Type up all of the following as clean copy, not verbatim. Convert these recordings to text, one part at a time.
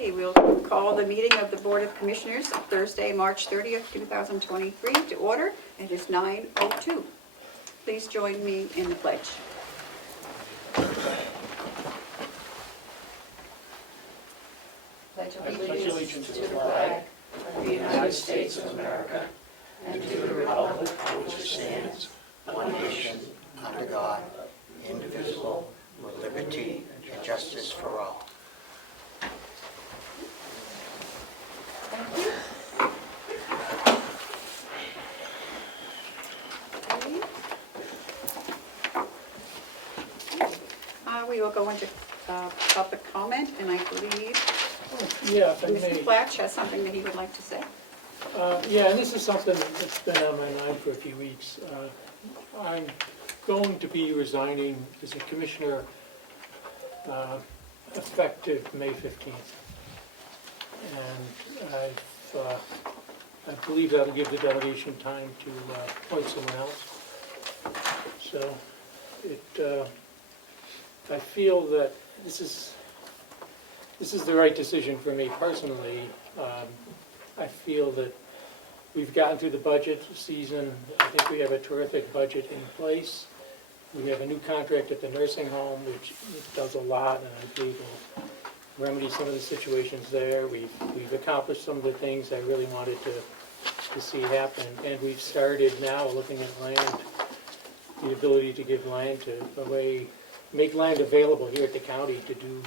Okay, we'll call the meeting of the Board of Commissioners of Thursday, March 30th, 2023 to order. It is 9:02. Please join me in the pledge. Pledge allegiance to the flag of the United States of America and to the republic for which it stands, one nation, under God, indivisible, with liberty and justice for all. Thank you. We will go into public comment, and I believe Yeah, if I Mr. may. Platch has something that he would like to say. Yeah, and this is something that's been on my mind for a few weeks. I'm going to be resigning as a commissioner effective May 15th. And I believe that'll give the delegation time to appoint someone else. So I feel that this is the right decision for me personally. I feel that we've gotten through the budget season. I think we have a terrific budget in place. We have a new contract at the nursing home, which does a lot, and I believe will remedy some of the situations there. We've accomplished some of the things I really wanted to see happen, and we've started now looking at land, the ability to give land make land available here at the county to do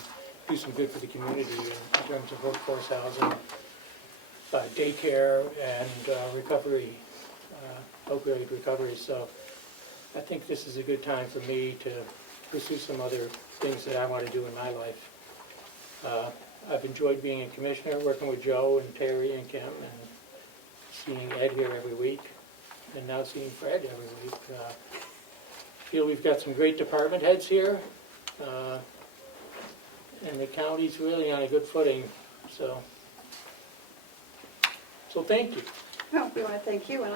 some good for the community in terms of workforce housing, daycare, and recovery, opioid recovery. So I think this is a good time for me to pursue some other things that I want to do in my life. I've enjoyed being a commissioner, working with Joe and Terry and Kim, and seeing Ed here every week, and now seeing Fred every week. I feel we've got some great department heads here, and the county's really on a good footing. So thank you. Well, we want to thank you, and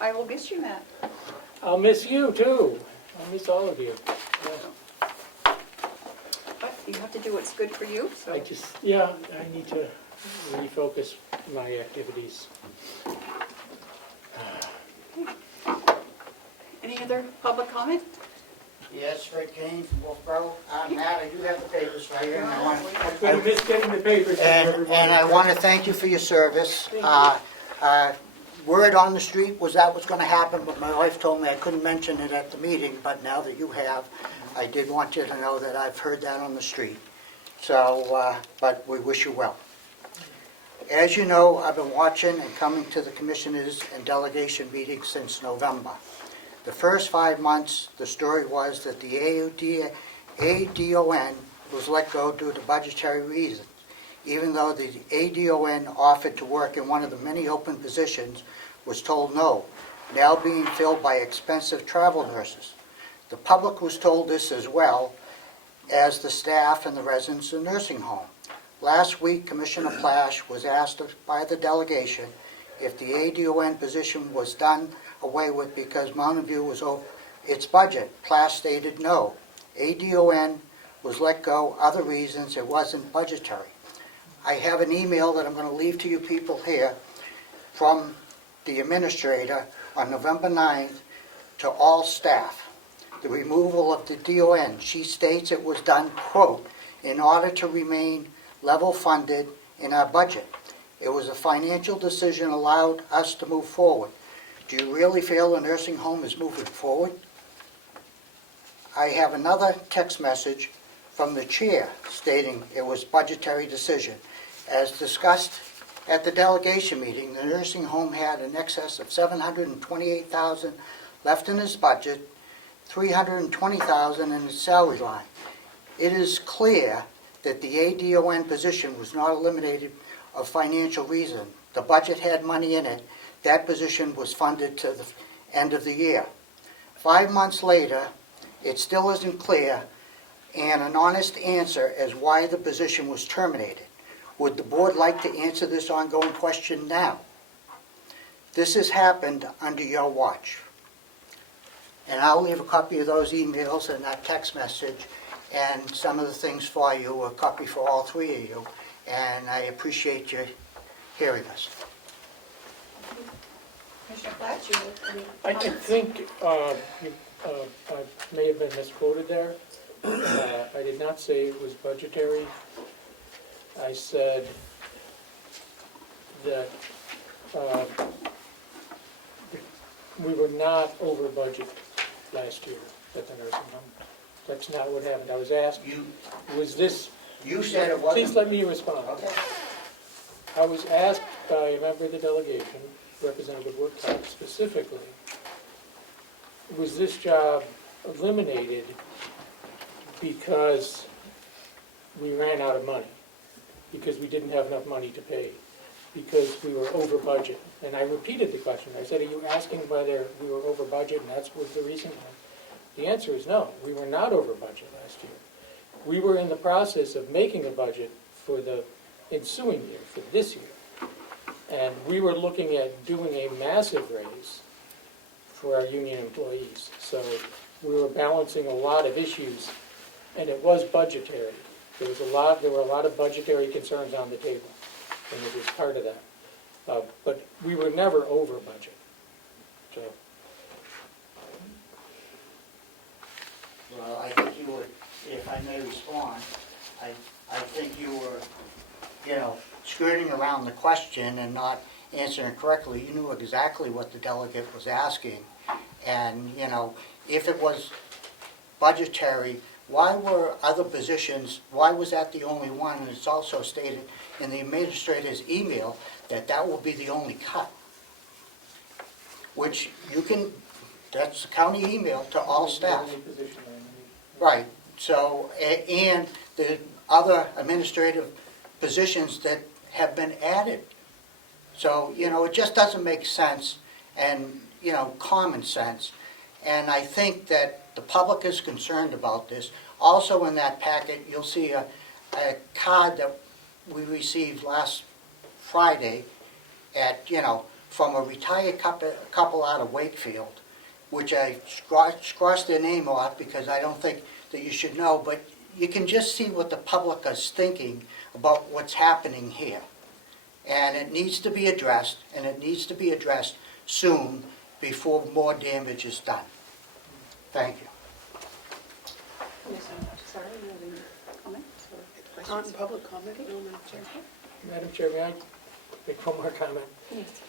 I will miss you, Matt. I'll miss you too. I'll miss all of you. But you have to do what's good for you, so. I need to refocus my activities. Any other public comment? Yes, Fred Kane from Wolfboro. Matt, I do have the papers right here, and I'm going to miss getting the papers. and I want to thank you for your service. Word on the street was that was going to happen, but my wife told me I couldn't mention it at the meeting, but now that you have, I did want you to know that I've heard that on the street. So, but we wish you well. As you know, I've been watching and coming to the commissioners and delegation meetings since November. The first 5 months, the story was that the ADON was let go due to budgetary reasons, even though the ADON offered to work in one of the many open positions, was told no, now being filled by expensive travel nurses. The public was told this as well as the staff and the residents of the nursing home. Last week, Commissioner Plash was asked by the delegation if the ADON position was done away with because Mountain View was over its budget. Plash stated no. ADON was let go, other reasons, it wasn't budgetary. I have an email that I'm going to leave to you people here from the administrator on November 9th to all staff. The removal of the DON. She states it was done, quote, in order to remain level funded in our budget. It was a financial decision allowed us to move forward. Do you really feel the nursing home is moving forward? I have another text message from the chair stating it was budgetary decision. As discussed at the delegation meeting, the nursing home had an excess of $728,000 left in its budget, $320,000 in its salary line. It is clear that the ADON position was not eliminated of financial reason. The budget had money in it. That position was funded to the end of the year. 5 months later, it still isn't clear and an honest answer as why the position was terminated. Would the board like to answer this ongoing question now? This has happened under your watch. And I'll leave a copy of those emails and that text message and some of the things for you, a copy for all three of you. and I appreciate you hearing us. Commissioner Platt, you have any I comments? think I may have been misquoted there. I did not say it was budgetary. I said that we were not over budget last year at the nursing home. That's not what happened. I was asked, was this, You said it wasn't. please let me respond. Okay. I was asked by a member of the delegation, Representative Woodcock specifically, was this job eliminated because we ran out of money, because we didn't have enough money to pay, because we were over budget? And I repeated the question. I said, are you asking whether we were over budget and that was the reason? The answer is no, we were not over budget last year. We were in the process of making a budget for the ensuing year, for this year. And we were looking at doing a massive raise for our union employees. So we were balancing a lot of issues, and it was budgetary. There were a lot of budgetary concerns on the table, and it was part of that. But we were never over budget. So, Well, I think you were, if I may respond, I think you were, skirting around the question and not answering correctly. You knew exactly what the delegate was asking. And, if it was budgetary, why were other positions, why was that the only one? And it's also stated in the administrator's email that that will be the only cut. Which you can, that's the county email to all staff. the only position I need. Right, so, and the other administrative positions that have been added. So, it just doesn't make sense and, common sense. And I think that the public is concerned about this. Also in that packet, you'll see a card that we received last Friday at, from a retired couple out of Wakefield, which I scratched their name off because I don't think that you should know, but you can just see what the public is thinking about what's happening here. And it needs to be addressed, and it needs to be addressed soon before more damage is done. Thank you. Commissioner, sorry, you have any comments or questions? Public comment, no, Madam Chair. Madam Chair, may I make one more comment? Yes.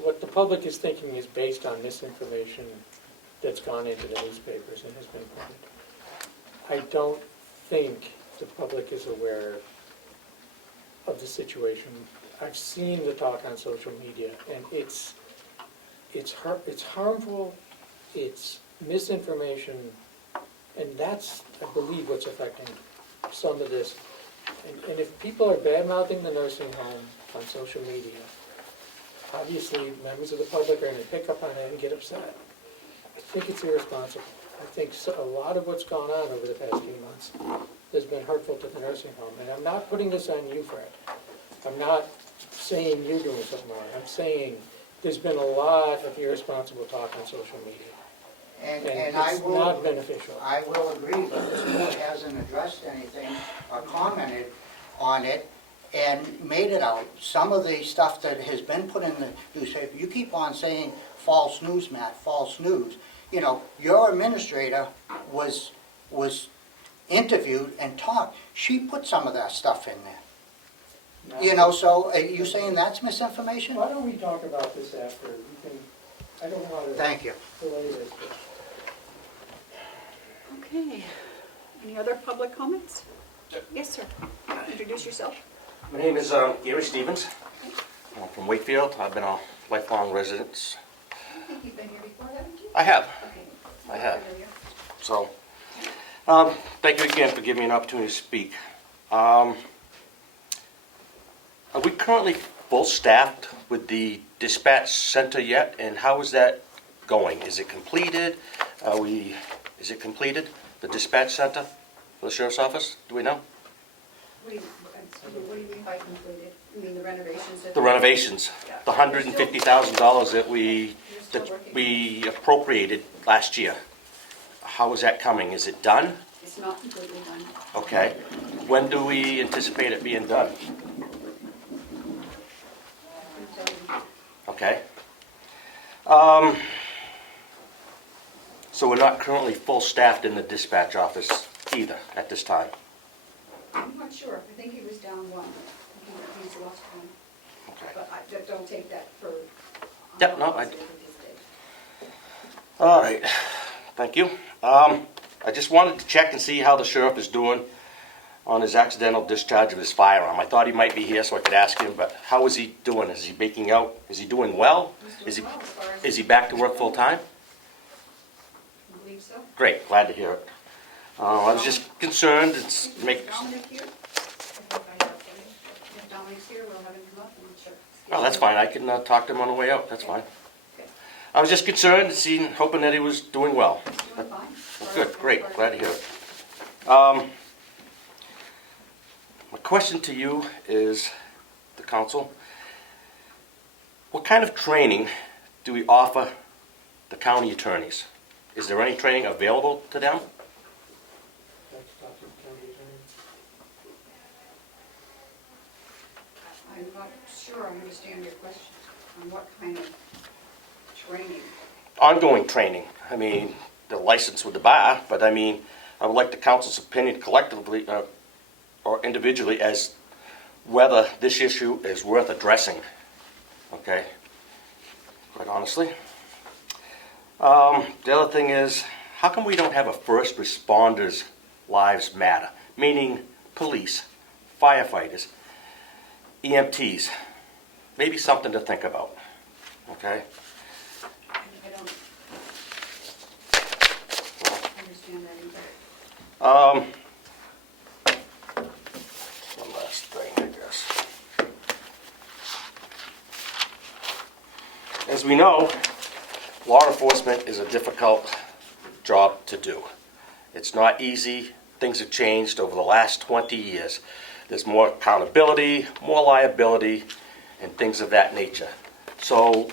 What the public is thinking is based on misinformation that's gone into the newspapers and has been printed. I don't think the public is aware of the situation. I've seen the talk on social media, and it's harmful, it's misinformation, and that's, I believe, what's affecting some of this. And if people are bad-mouthing the nursing home on social media, obviously, members of the public are going to pick up on it and get upset. I think it's irresponsible. I think a lot of what's gone on over the past few months has been hurtful to the nursing home. And I'm not putting this on you, Fred. I'm not saying you're doing something wrong. I'm saying there's been a lot of irresponsible talk on social media. And it's not beneficial. I will agree, but this board hasn't addressed anything or commented on it and made it out. Some of the stuff that has been put in the newspaper, you keep on saying false news, Matt, false news. Your administrator was interviewed and talked. She put some of that stuff in there. So are you saying that's misinformation? Why don't we talk about this after? I don't want to Thank you. delay this. But Okay. Any other public comments? Yes, sir. Introduce yourself. My name is Gary Stevens. I'm from Wakefield. I've been a lifelong resident. I think you've been here before, haven't you? I have. Okay. I have. Familiar. So, thank you again for giving me an opportunity to speak. Are we currently full staffed with the dispatch center yet? And how is that going? Is it completed? Is it completed, the dispatch center for the sheriff's office? Do we know? What do you mean by completed? You mean the renovations? The renovations, the $150,000 that we appropriated last year. How is that coming? Is it done? It's not completely done. Okay. When do we anticipate it being done? Okay. So we're not currently full-staffed in the dispatch office either at this time? I'm not sure. I think he was down one. He's lost one. Okay. But don't take that for. Yep, no, All right, thank you. I just wanted to check and see how the sheriff is doing on his accidental discharge of his firearm. I thought he might be here so I could ask him, but how is he doing? Is he baking out? Is he doing well? He's doing well as far as. Is he back to work full-time? I believe so. Great, glad to hear it. I was just concerned, it's Is make, Dominic here? If Dominic's here, we'll have him come up and check. oh, that's fine, I can talk to him on the way out, that's fine. Okay. I was just concerned, hoping that he was doing well. He's doing fine. Well, good, great, glad to hear it. My question to you is, the council, what kind of training do we offer the county attorneys? Is there any training available to them? I'm not sure I understand your question. On what kind of training? Ongoing training. I mean, the license with the bar, but I mean, I would like the council's opinion collectively or individually as whether this issue is worth addressing. Okay? Quite honestly. The other thing is, how come we don't have a first responders' lives matter? Meaning police, firefighters, EMTs. Maybe something to think about. Okay? I don't understand that either. One last thing, I guess. As we know, law enforcement is a difficult job to do. It's not easy. Things have changed over the last 20 years. There's more accountability, more liability, and things of that nature. So,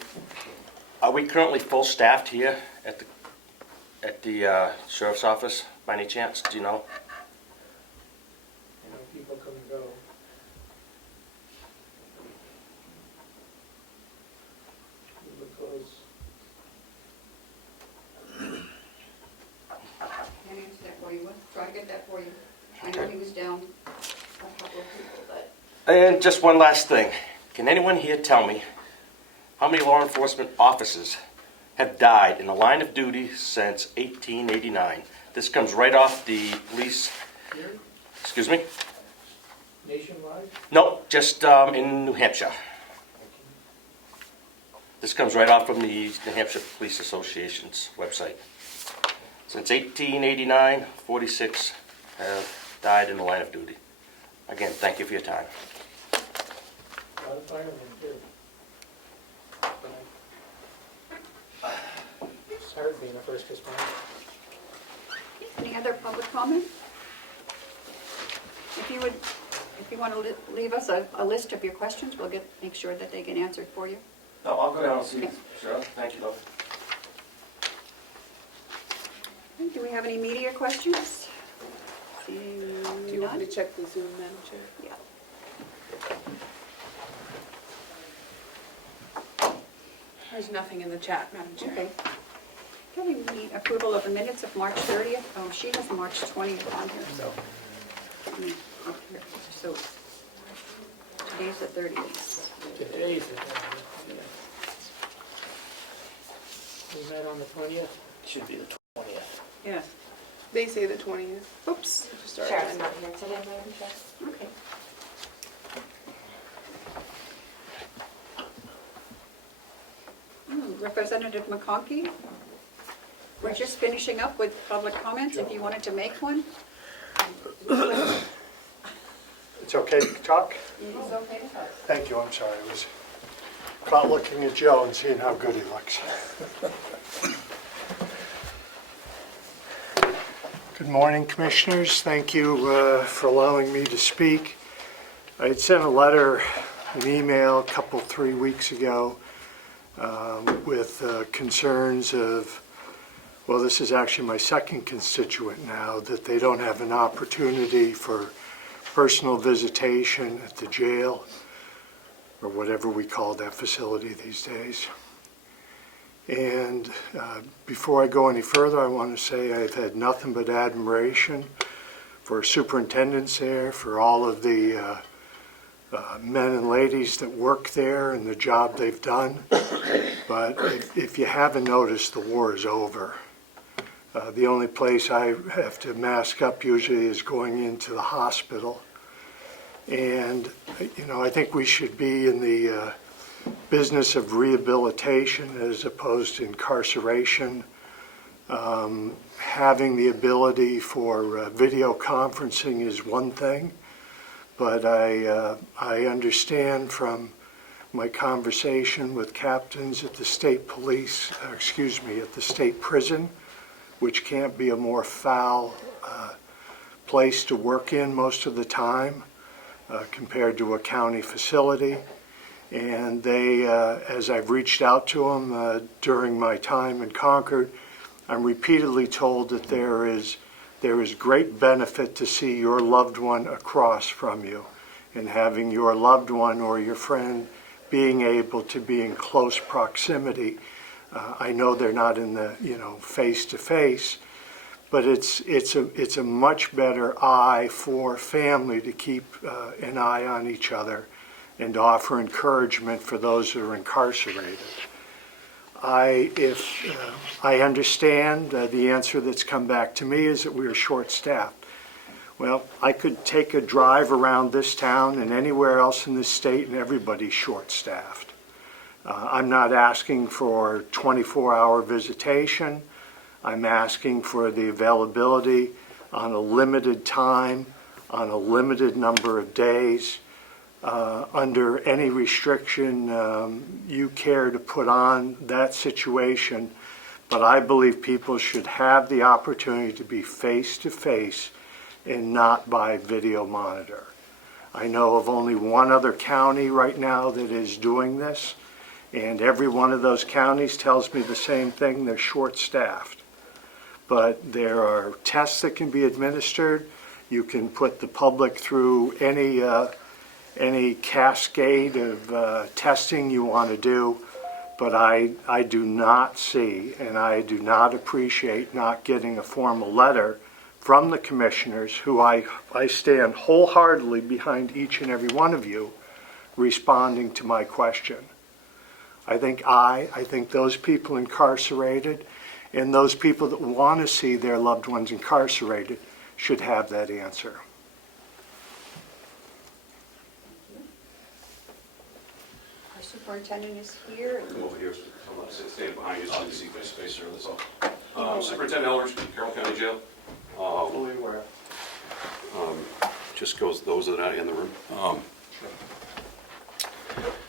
are we currently full-staffed here at the sheriff's office, by any chance? Do you know? You know, people come and go. Because Can't answer that for you. We'll try to get that for you. I know Okay. he was down a couple of people, but And just one last thing. Can anyone here tell me how many law enforcement officers have died in the line of duty since 1889? This comes right off the police, here, excuse me? nationwide, No, just in New Hampshire. This comes right off from the New Hampshire Police Association's website. Since 1889, 46 have died in the line of duty. Again, thank you for your time. a lot of firemen too. It's hard being a first responder. any other public comment? If you want to leave us a list of your questions, we'll make sure that they get answered for you. No, I'll go down and see. Sure, thank you, though. Do we have any media questions? Seeing Do you want me none? to check the Zoom, Madam Chair? Yeah. There's nothing in the chat, Madam Chair. Okay. Okay, we need approval of the minutes of March 30th. Oh, she has March 20th on here, so. Up here. So today's the 30th. Today's the 20th. We met on the 20th. Should be the 20th. Yeah. They say the 20th. Oops. Just our Sheriff's agenda. not here today, Madam Chair. Okay. Representative McConkey, we're just finishing up with public comments. If you wanted to make one. It's okay to talk? It's okay to talk. Thank you, I'm sorry. I was caught looking at Joe and seeing how good he looks. Good morning, Commissioners. Thank you for allowing me to speak. I had sent a letter, an email, 3 weeks ago with concerns of well, this is actually my second constituent now, that they don't have an opportunity for personal visitation at the jail, or whatever we call that facility these days. And before I go any further, I want to say I've had nothing but admiration for superintendents there, for all of the men and ladies that work there and the job they've done. But if you haven't noticed, the war is over. The only place I have to mask up usually is going into the hospital. And, you know, I think we should be in the business of rehabilitation as opposed to incarceration. Having the ability for video conferencing is one thing, but I understand from my conversation with captains at the state police, at the state prison, which can't be a more foul place to work in most of the time compared to a county facility. And they, as I've reached out to them during my time in Concord, I'm repeatedly told that there is great benefit to see your loved one across from you, and having your loved one or your friend being able to be in close proximity. I know they're not in the, face to face, but it's a much better eye for family to keep an eye on each other and to offer encouragement for those who are incarcerated. I understand the answer that's come back to me is that we are short-staffed. Well, I could take a drive around this town and anywhere else in this state and everybody's short-staffed. I'm not asking for 24-hour visitation. I'm asking for the availability on a limited time, on a limited number of days, under any restriction you care to put on that situation. But I believe people should have the opportunity to be face-to-face and not by video monitor. I know of only one other county right now that is doing this, and every one of those counties tells me the same thing: they're short-staffed. But there are tests that can be administered. You can put the public through any cascade of testing you want to do, but I do not see, and I do not appreciate not getting a formal letter from the commissioners, who I stand wholeheartedly behind each and every one of you, responding to my question. I think those people incarcerated and those people that want to see their loved ones incarcerated should have that answer. Our superintendent is here. Come over here, stand behind you so you can see my space there, that's all. Superintendent Eldridge, Carroll County Jail. Fully aware. Just goes those that are in the room.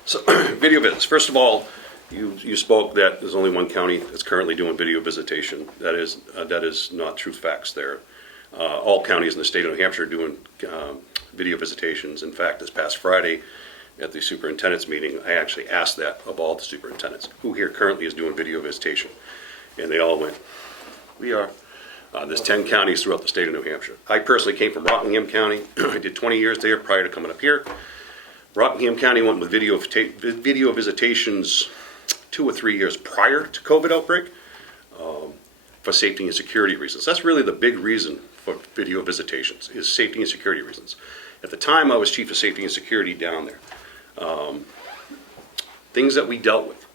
So, video visits. First of all, you spoke that there's only one county that's currently doing video visitation. That is not true facts there. All counties in the state of New Hampshire are doing video visitations. In fact, this past Friday at the superintendent's meeting, I actually asked that of all the superintendents, who here currently is doing video visitation. And they all went, we are. There's 10 counties throughout the state of New Hampshire. I personally came from Rockingham County. I did 20 years there prior to coming up here. Rockingham County went with video visitations 2 or 3 years prior to COVID outbreak for safety and security reasons. That's really the big reason for video visitations, is safety and security reasons. At the time, I was chief of safety and security down there. Things that we dealt with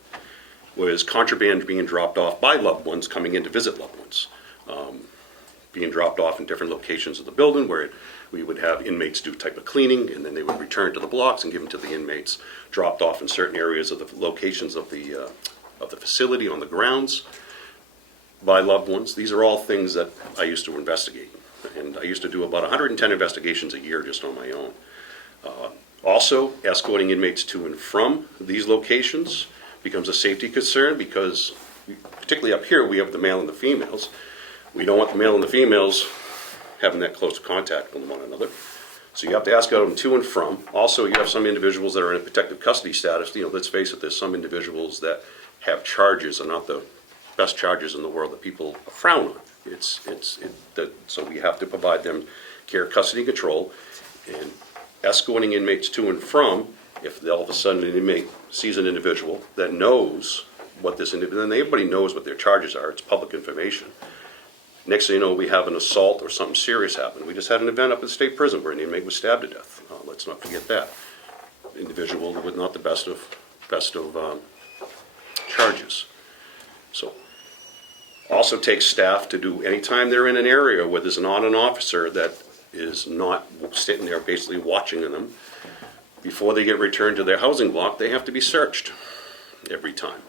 was contraband being dropped off by loved ones coming in to visit loved ones. Being dropped off in different locations of the building where we would have inmates do type of cleaning, and then they would return to the blocks and give them to the inmates, dropped off in certain areas of the locations of the facility on the grounds by loved ones. These are all things that I used to investigate, and I used to do about 110 investigations a year just on my own. Also, escorting inmates to and from these locations becomes a safety concern, because particularly up here we have the male and the females. We don't want the male and the females having that close contact with one another. So you have to escort them to and from. Also, you have some individuals that are in protective custody status. Let's face it, there's some individuals that have charges and not the best charges in the world that people frown on. So we have to provide them care, custody, and control, and escorting inmates to and from. If all of a sudden an inmate sees an individual that knows what this individual, then everybody knows what their charges are. It's public information. Next thing you know, we have an assault or something serious happen. We just had an event up at the state prison where an inmate was stabbed to death. Let's not forget that. Individual with not the best of charges. So, also takes staff to do, anytime they're in an area where there's not an officer that is not sitting there basically watching them, before they get returned to their housing block, they have to be searched every time,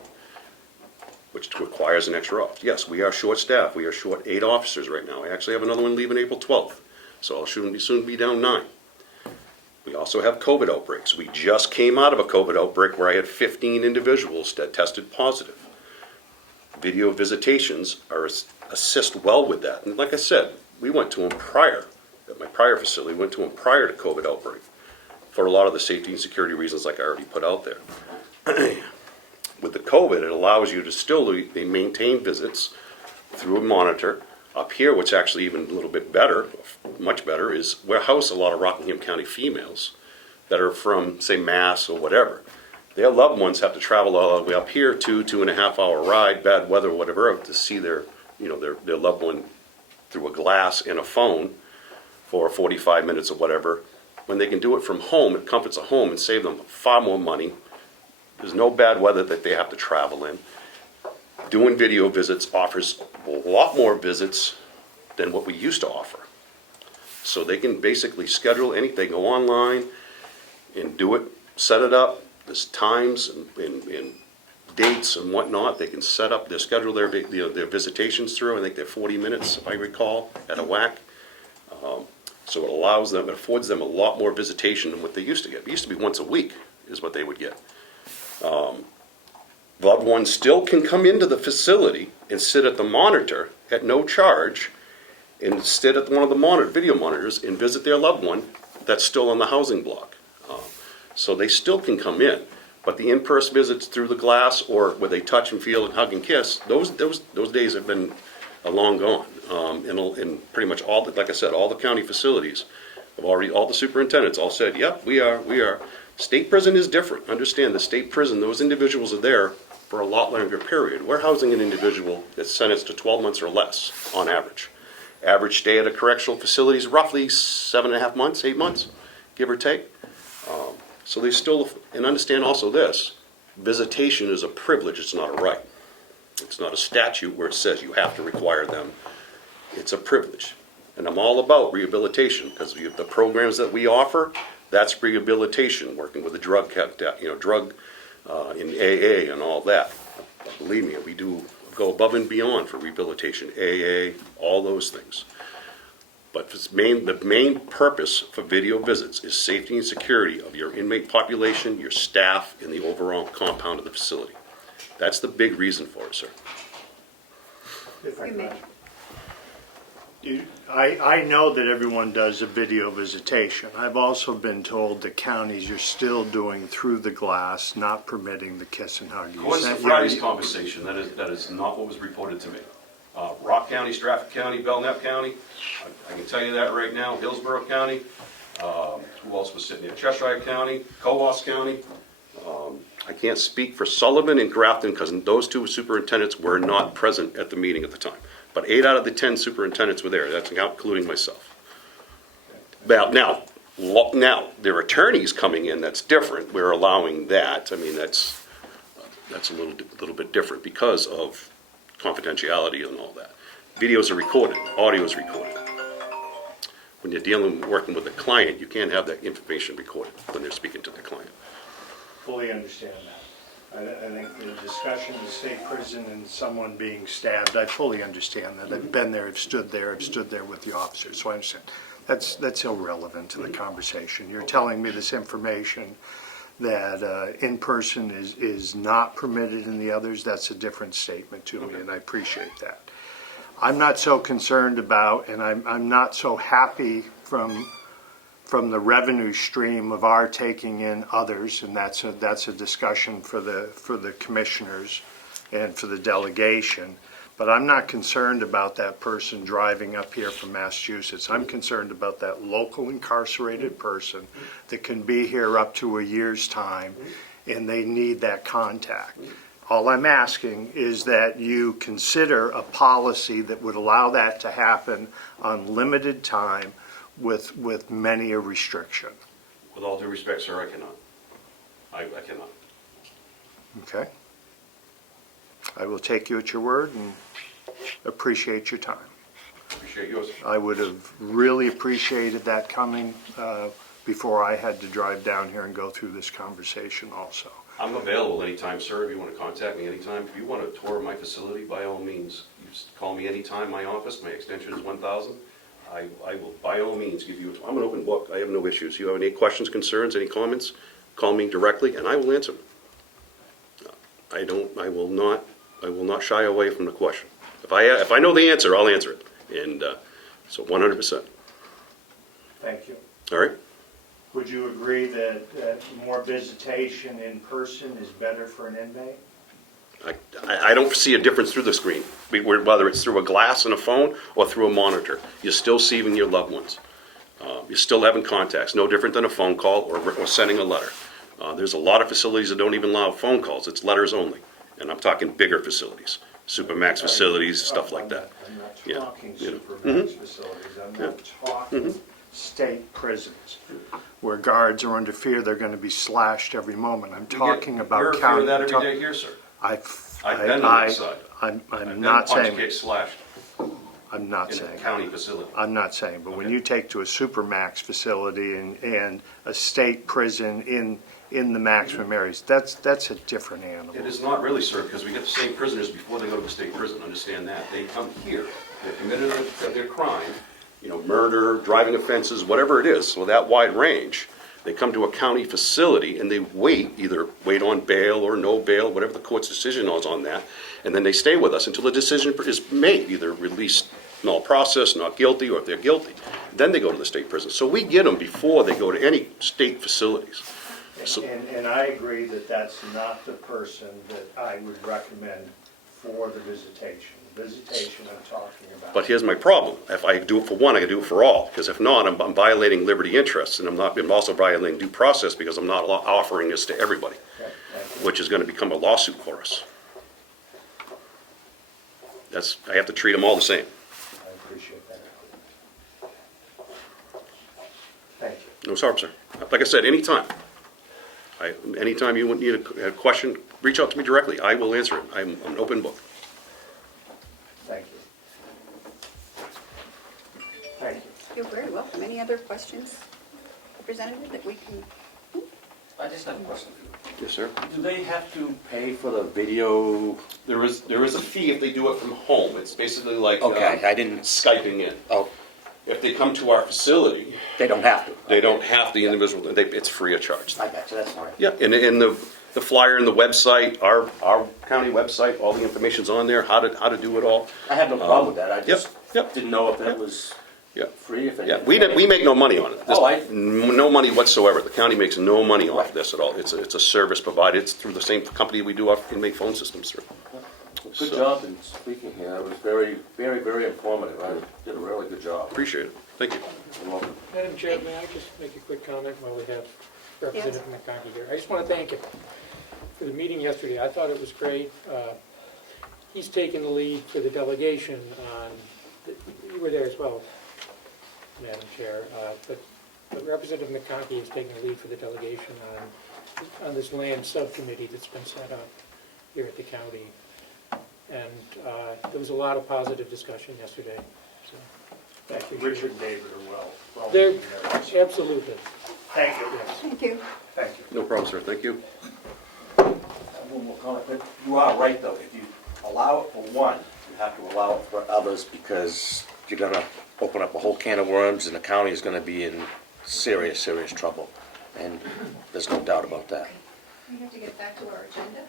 which requires an extra officer. Yes, we are short-staffed. We are short 8 officers right now. I actually have another one leaving April 12th, so I'll soon be down 9. We also have COVID outbreaks. We just came out of a COVID outbreak where I had 15 individuals that tested positive. Video visitations assist well with that. And like I said, we went to them at my prior facility, went to them prior to COVID outbreak for a lot of the safety and security reasons like I already put out there. With the COVID, it allows you to still maintain visits through a monitor. Up here, what's actually even a little bit better, much better, is we house a lot of Rockingham County females that are from, say, Mass or whatever. Their loved ones have to travel all the way up here, 2.5 hour ride, bad weather, whatever, to see their loved one through a glass and a phone for 45 minutes or whatever. When they can do it from home, it comforts a home and save them far more money. There's no bad weather that they have to travel in. Doing video visits offers a lot more visits than what we used to offer. So they can basically schedule anything, go online and do it, set it up. There's times and dates and whatnot. They can set up, they schedule their visitations through. I think they're 40 minutes, if I recall, at a whack. So it allows them, it affords them a lot more visitation than what they used to get. It used to be once a week is what they would get. Loved ones still can come into the facility and sit at the monitor at no charge and sit at one of the video monitors and visit their loved one that's still on the housing block. So they still can come in. But the in-person visits through the glass or where they touch and feel and hug and kiss, those days have been long gone. And pretty much all, like I said, all the county facilities have already, all the superintendents all said, yep, we are. State prison is different. Understand, the state prison, those individuals are there for a lot longer period. We're housing an individual that's sentenced to 12 months or less on average. Average stay at a correctional facility is roughly 7.5 months, 8 months, give or take. So they still, and understand also this, visitation is a privilege, it's not a right. It's not a statute where it says you have to require them. It's a privilege. And I'm all about rehabilitation because the programs that we offer, that's rehabilitation, working with the drug in AA and all that. Believe me, we do go above and beyond for rehabilitation, AA, all those things. But the main purpose for video visits is safety and security of your inmate population, your staff, and the overall compound of the facility. That's the big reason for it, sir. You may. I know that everyone does a video visitation. I've also been told that counties are still doing through the glass, not permitting the kiss and hug. According to Friday's conversation, that is not what was reported to me. Rock County, Stratford County, Belknap County, I can tell you that right now, Hillsborough County, who else was sitting there? Cheshire County, Comeau County. I can't speak for Sullivan and Grafton because those 2 superintendents were not present at the meeting at the time. But 8 out of the 10 superintendents were there, that's including myself. Now, there are attorneys coming in, that's different. We're allowing that. I mean, that's a little bit different because of confidentiality and all that. Videos are recorded, audio is recorded. When you're working with a client, you can't have that information recorded when they're speaking to the client. Fully understand that. I think the discussion of the state prison and someone being stabbed, I fully understand that. I've been there, I've stood there with the officers, so I understand. That's irrelevant to the conversation. You're telling me this information that in-person is not permitted in the others, that's a different statement to me, and I appreciate that. I'm not so concerned about, and I'm not so happy from the revenue stream of our taking in others, and that's a discussion for the commissioners and for the delegation. But I'm not concerned about that person driving up here from Massachusetts. I'm concerned about that local incarcerated person that can be here up to a year's time, and they need that contact. All I'm asking is that you consider a policy that would allow that to happen on limited time with many a restriction. With all due respect, sir, I cannot. I cannot. Okay? I will take you at your word and appreciate your time. Appreciate yours. I would have really appreciated that coming before I had to drive down here and go through this conversation also. I'm available anytime, sir, if you want to contact me anytime. If you want a tour of my facility, by all means, you just call me anytime. My office, my extension is 1000. I will, by all means, give you a tour. I'm an open book. I have no issues. You have any questions, concerns, any comments, call me directly, and I will answer them. I will not shy away from the question. If I know the answer, I'll answer it. And so 100%. Thank you. All right? Would you agree that more visitation in person is better for an inmate? I don't see a difference through the screen, whether it's through a glass and a phone or through a monitor. You're still seeing your loved ones. You're still having contacts, no different than a phone call or sending a letter. There's a lot of facilities that don't even allow phone calls. It's letters only. And I'm talking bigger facilities, Supermax facilities, stuff like that. I'm not Yeah. talking You know. supervised facilities. I'm not talking state prisons where guards are under fear they're going to be slashed every moment. I'm talking about You're county. hearing that every day here, sir. I've been on that side. I'm I've not been punch saying. kicked, slashed I'm not in a saying. county facility. I'm not saying, but when Okay. you take to a supermax facility and a state prison in the maximum areas, that's a different animal. It is not really, sir, because we get the same prisoners before they go to the state prison. Understand that. They come here. They've committed their crime, murder, driving offenses, whatever it is, so that wide range. They come to a county facility and they either wait on bail or no bail, whatever the court's decision is on that, and then they stay with us until the decision is made, either released, null process, not guilty, or if they're guilty. Then they go to the state prison. So we get them before they go to any state facilities. So, And I agree that that's not the person that I would recommend for the visitation. The visitation I'm talking about. but here's my problem. If I do it for one, I can do it for all. Because if not, I'm violating liberty interests, and I'm also violating due process because I'm not offering this to everybody, Okay, thank you. which is going to become a lawsuit for us. I have to treat them all the same. I appreciate that. Thank you. No, sorry, sir. Like I said, anytime. Anytime you need a question, reach out to me directly. I will answer it. I'm an open book. Thank you. Thank you. You're very welcome. Any other questions, Representative, that we can? I just have a question. Yes, sir. Do they have to pay for the video? There is a fee if they do it from home. It's basically like Okay, I didn't, Skyping in. oh, If they come to our facility, they don't have to. they don't have the individual, it's free of charge. I got you, that's all right. Yeah, and the flyer and the website, our county website, all the information's on there, how to do it all. I have no problem with that, I just yep. didn't know if that was Yeah. free, if it. Yeah, we make no money on it. Oh, No money whatsoever. The county makes no money off Right. this at all. It's a service provided. It's through the same company we do our inmate phone systems through. Good So, job in speaking here. It was very, very, very informative. I did a really good job. Appreciate it. Thank you. You're welcome. Madam Chair, may I just make a quick comment while we have Representative McConkey here? I just want to thank him for the meeting yesterday. I thought it was great. He's taken the lead for the delegation on, you were there as well, Madam Chair, but Representative McConkey has taken the lead for the delegation on this land subcommittee that's been set up here at the county. And there was a lot of positive discussion yesterday, so. Thank you. Richard and David are well. They're, there. absolutely, Thank you. yes. Thank you. Thank you. No problem, sir. Thank you. One more comment. You are right, though. If you allow it for one, you have to allow it for others, because you're gonna open up a whole can of worms, and the county is gonna be in serious, serious trouble. And there's no doubt about that. We have to get back to our agenda.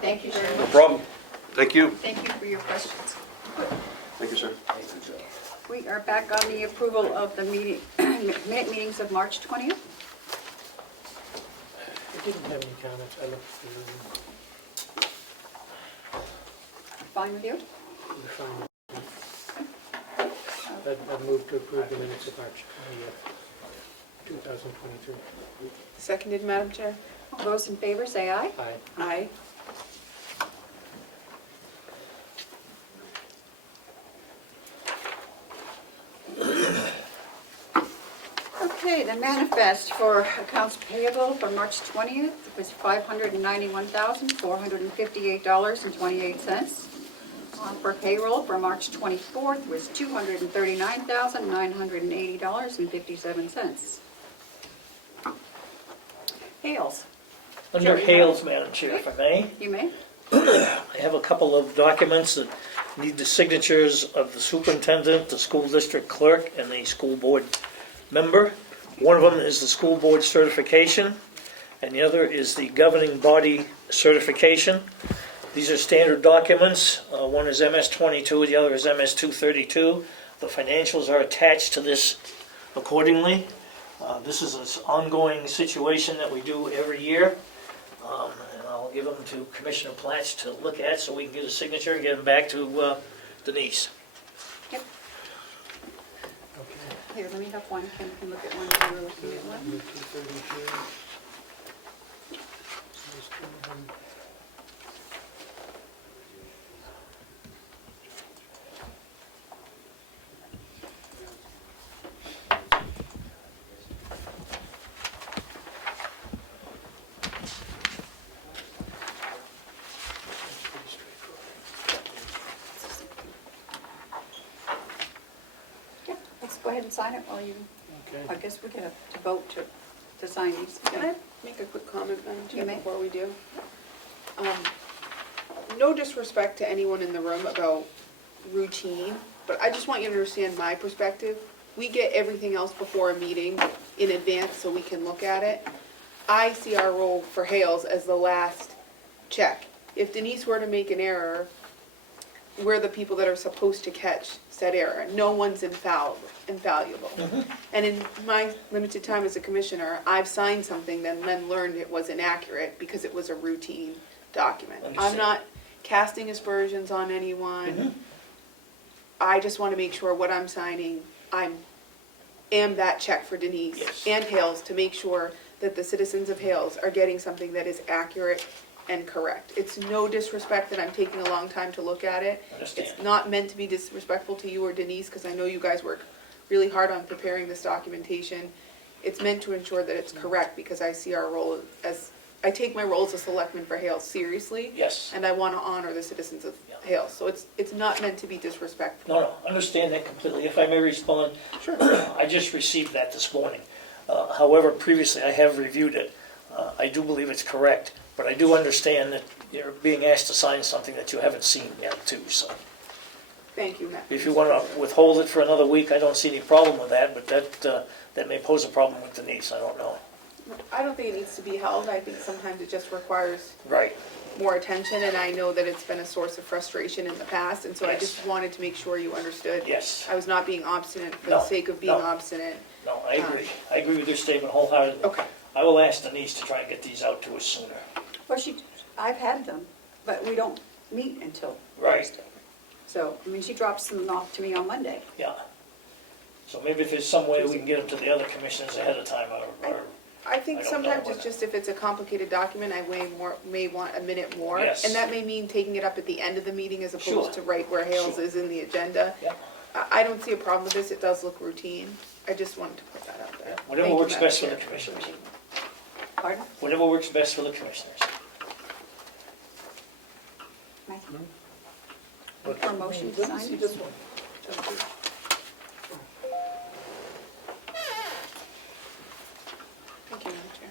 Thank you very No much. problem. Thank you. Thank you for your questions. Thank you, sir. We are back on the approval of the minute meetings of March 20th. I didn't have any comments. I looked through. fine with you? We're fine. I've moved to approve the minutes of March 20th, 2023. Seconded, Madam Chair? All those in favor, say aye. Aye. Aye. Okay, the manifest for accounts payable for March 20th was $591,458.28. For payroll for March 24th was $239,980.57. Hales, Under Jerry, Hales, Madam Chair, if I may, you may. I have a couple of documents that need the signatures of the superintendent, the school district clerk, and the school board member. One of them is the school board certification, and the other is the governing body certification. These are standard documents. One is MS-22, the other is MS-232. The financials are attached to this accordingly. This is an ongoing situation that we do every year. And I'll give them to Commissioner Platts to look at so we can get a signature and get them back to Denise. Yep. Okay. Here, let me have one. Ken can look at one while we're looking at one. 232. Yeah, let's go ahead and sign it while you, I Okay. guess we get to vote to sign these. Can I make a quick comment, Madam Chair, You may. before we do? No disrespect to anyone in the room about routine, but I just want you to understand my perspective. We get everything else before a meeting in advance so we can look at it. I see our role for Hales as the last check. If Denise were to make an error, we're the people that are supposed to catch said error. No one's infallible. And in my limited time as a commissioner, I've signed something and then learned it was inaccurate because it was a routine document. I'm Understand. not casting aspersions on anyone. I just want to make sure what I'm signing, am that check for Denise Yes. and Hales to make sure that the citizens of Hales are getting something that is accurate and correct. It's no disrespect that I'm taking a long time to look at it. Understand. It's not meant to be disrespectful to you or Denise, because I know you guys work really hard on preparing this documentation. It's meant to ensure that it's correct, because I see our role as, I take my role as a selectman for Hales seriously. Yes. And I want to honor the citizens of Yeah. Hales, so it's not meant to be disrespectful. No, understand that completely. If I may respond, Sure. I just received that this morning. However, previously I have reviewed it. I do believe it's correct, but I do understand that you're being asked to sign something that you haven't seen yet too, so. Thank you, Matt. If you want to withhold it for another week, I don't see any problem with that, but that may pose a problem with Denise, I don't know. I don't think it needs to be held. I think sometimes it just requires Right. more attention, and I know that it's been a source of frustration in the past, and so I Yes. just wanted to make sure you understood. Yes. I was not being obstinate for No, the sake of being no. obstinate. No, I agree. I agree with your statement wholeheartedly. Okay. I will ask Denise to try and get these out to us sooner. Well, I've had them, but we don't meet until Right. Thursday. So, I mean, she drops them off to me on Monday. Yeah. So maybe if there's some way we can get them to the other commissioners ahead of time, or I think I don't sometimes know it's whether- just if it's a complicated document, I may want a minute more. Yes. And that may mean taking it up at the end of the meeting as opposed Sure. to right where Hales Sure. is in the agenda. Yeah. I don't see a problem with this. It does look routine. I just wanted to put that out there. whatever Thank you, works Madam best for the Chair. commissioners. Pardon? Whatever works best for the commissioners. Matthew? For a motion to sign this? Thank you, Madam Chair.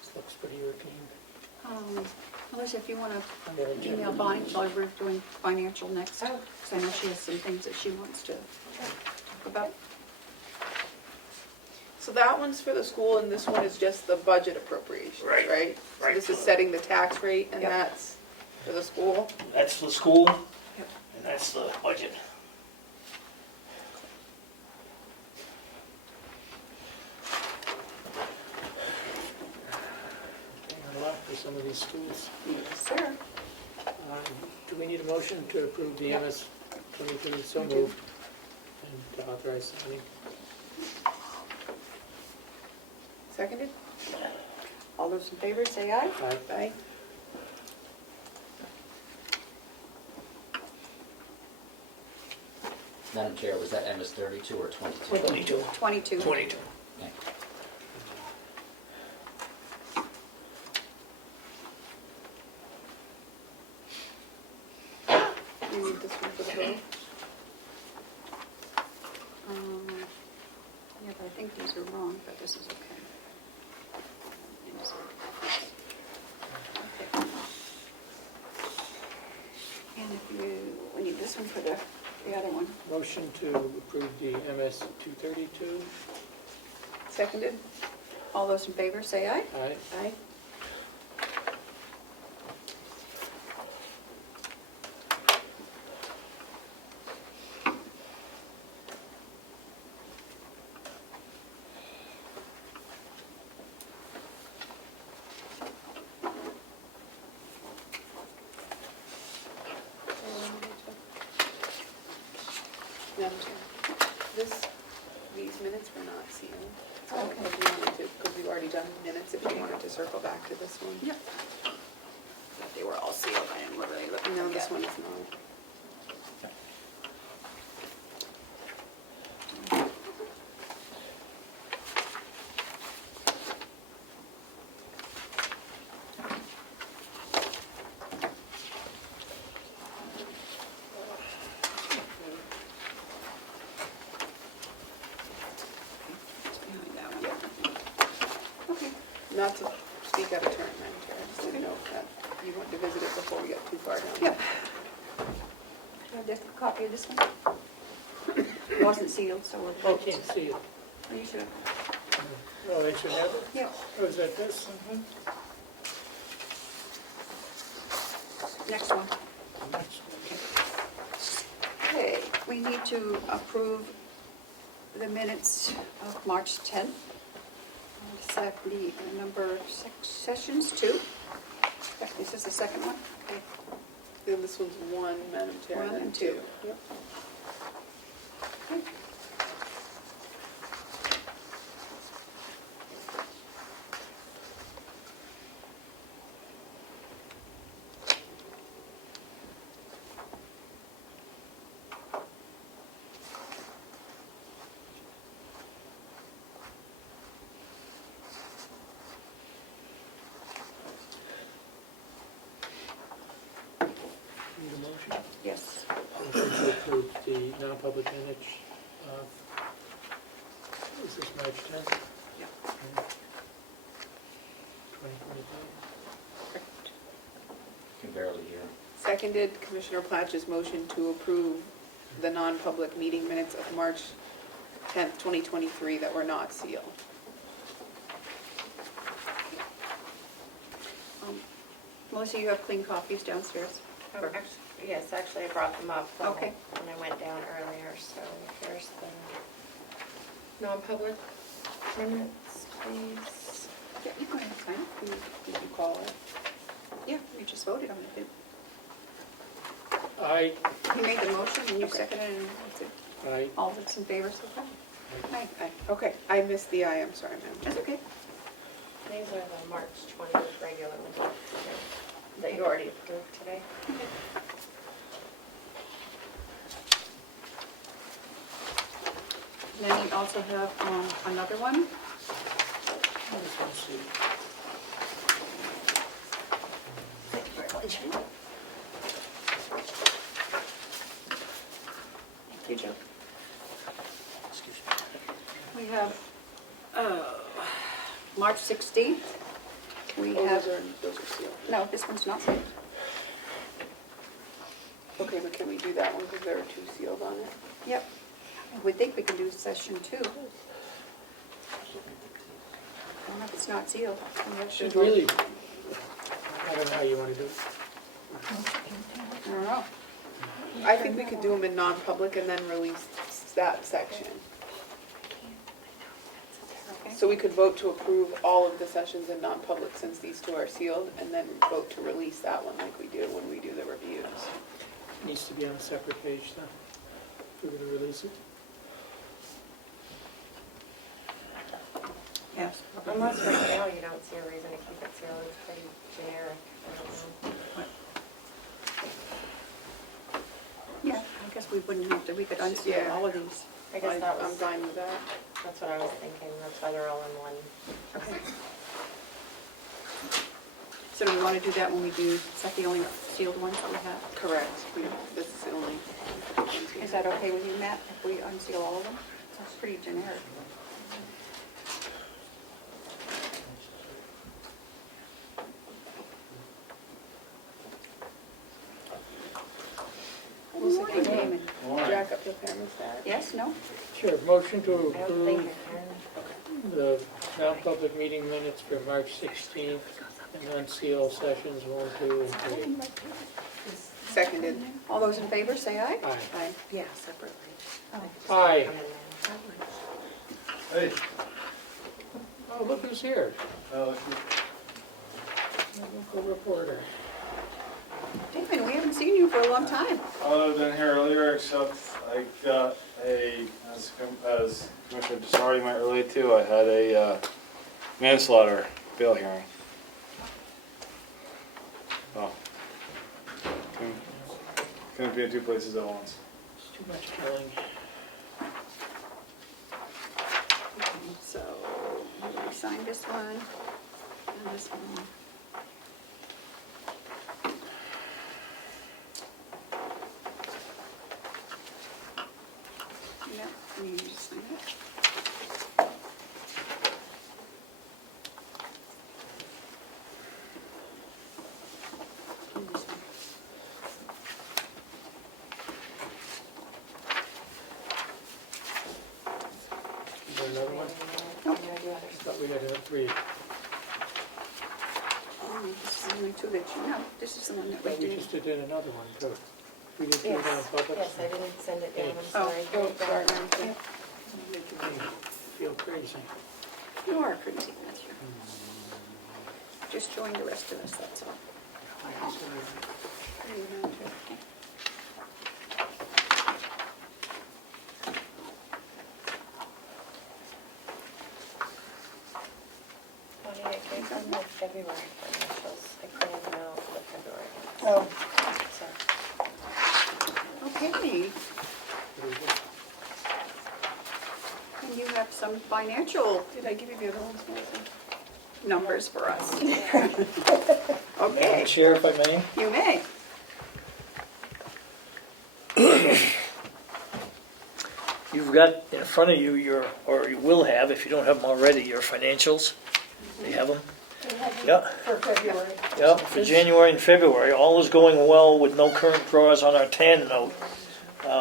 This looks pretty routine. Melissa, if you want to email Bonnie while we're doing financial next, because I know she has some things that she wants to talk about. So that one's for the school, and this one is just the budget appropriations, Right. right? So Right. this is setting the tax rate, and Yep. that's for the school? That's the school, Yep. and that's the budget. some of these schools. Yes, sir. Do we need a motion to approve the Yep. MS 23? So We do. moved. And to authorize signing. Seconded? All those in favor, say aye. Aye. Aye. Madam Chair, was that MS 32 or 22? 22. 22. 22. Thank you. You need this one for the vote? Yeah, but I think these are wrong, but this is okay. Okay. And if we need this one for the other one. Motion to approve the MS 232. Seconded? All those in favor, say aye. Aye. Aye. Madam Chair, these minutes were not sealed. So Okay. if you wanted to, because we've already done minutes, if you wanted to circle back to this one. Yep. But they were all sealed, I didn't really look. No, at this that. one is not. It's behind that one. Okay. Not to speak out of turn, Madam Chair, I just didn't know if that you wanted to visit it before we get too far down. Yep. Do you have this copy of this one? It wasn't sealed, so we'll Oh, vote. can't see it. Oh, you should have. Oh, they should have it? Yeah. Oh, is that this? Next one. Okay, we need to approve the minutes of March 10th. Set the number of sessions, 2. This is the second one? Okay. Then this one's 1, Madam Chair, One and then and 2. two. Yep. Okay. Need a motion? Yes. Motion to approve the non-public minutes of, is this March 10th? Yeah. 2025? Can barely hear. Seconded Commissioner Platch's motion to approve the non-public meeting minutes of March 10th, 2023 that were not sealed. Melissa, you have clean copies downstairs? Yes, actually I brought them up Okay. when I went down earlier, so here's the non-public minutes, please. Yeah, you go ahead, sign it. Did you call it? Yeah, we just voted on it. Aye. He made the motion and you Okay. seconded it, and that's it. Aye. All that's in favor, so far? Aye. Aye. Okay, I missed the I, I'm sorry, Madam Chair. That's okay. These are the March 20th regular minutes that you already approved today. Then we also have another one. Let's see. Thank you very much. Thank you, Joe. We have March 16th. We Oh, have, those are sealed. no, this one's not sealed. Okay, but can we do that one because there are 2 sealed on it? Yep. We think we can do session 2. I don't know if it's not sealed. We have to Should vote. really, I don't know how you want to do it. I don't know. I think we could do them in non-public and then release that section. Okay. Okay. So we could vote to approve all of the sessions in non-public since these two are sealed, and then vote to release that one like we do when we do the reviews. Needs to be on a separate page then. We're gonna release it. Yes. Unless for sale, you don't see a reason to keep it sealed, it's pretty generic. I don't know. Yeah, I guess we wouldn't have to, we could unseal Yeah. all of these. I guess that I'm was, fine with that. that's what I was thinking, that's why they're all in one. Okay. So do we want to do that when we do, is that the only sealed ones that we have? Correct. This is the only. Is that okay with you, Matt, if we unseal all of them? That's pretty generic. Good morning, Damon. Jack up the thermostat. Yes, no? Sure, motion to I don't think approve I can. the non-public meeting minutes for March 16th and unseal sessions 1, 2, and 3. Seconded. All those in favor, say aye. Aye. Aye. Yeah, separately. Aye. Come in there. Hey. Oh, look who's here. Uh, Local reporter. Damon, we haven't seen you for a long time. I've been here earlier, except I got as Commissioner Desardi might relate to, I had a manslaughter bail hearing. Oh. Couldn't be in two places at once. It's too much killing. So, we signed this one and this one. Yeah, we need to sign it. And this one. Is there another one? Nope. I'm gonna do others. Thought we had 3. This is the only two that you know. This is the one that we But we did. just did another one too. We did do Yes, it on public. yes, I didn't send it down, I'm Oh, sorry. Oh, sorry. Yeah. Making me feel crazy. You are crazy, that's you. Just join the rest of us, that's all. You know, too. What did I get from the February financials? I printed them out for the February ones. Oh, So, okay. And you have some financial Did I give you the other ones, Melissa? numbers for us. Madam Okay, Chair, if I may? you may. You've got in front of you your, or you will have, if you don't have them already, your financials. You have them? Yeah. For February. Yeah, for January and February, all is going well with no current draws on our TAN note.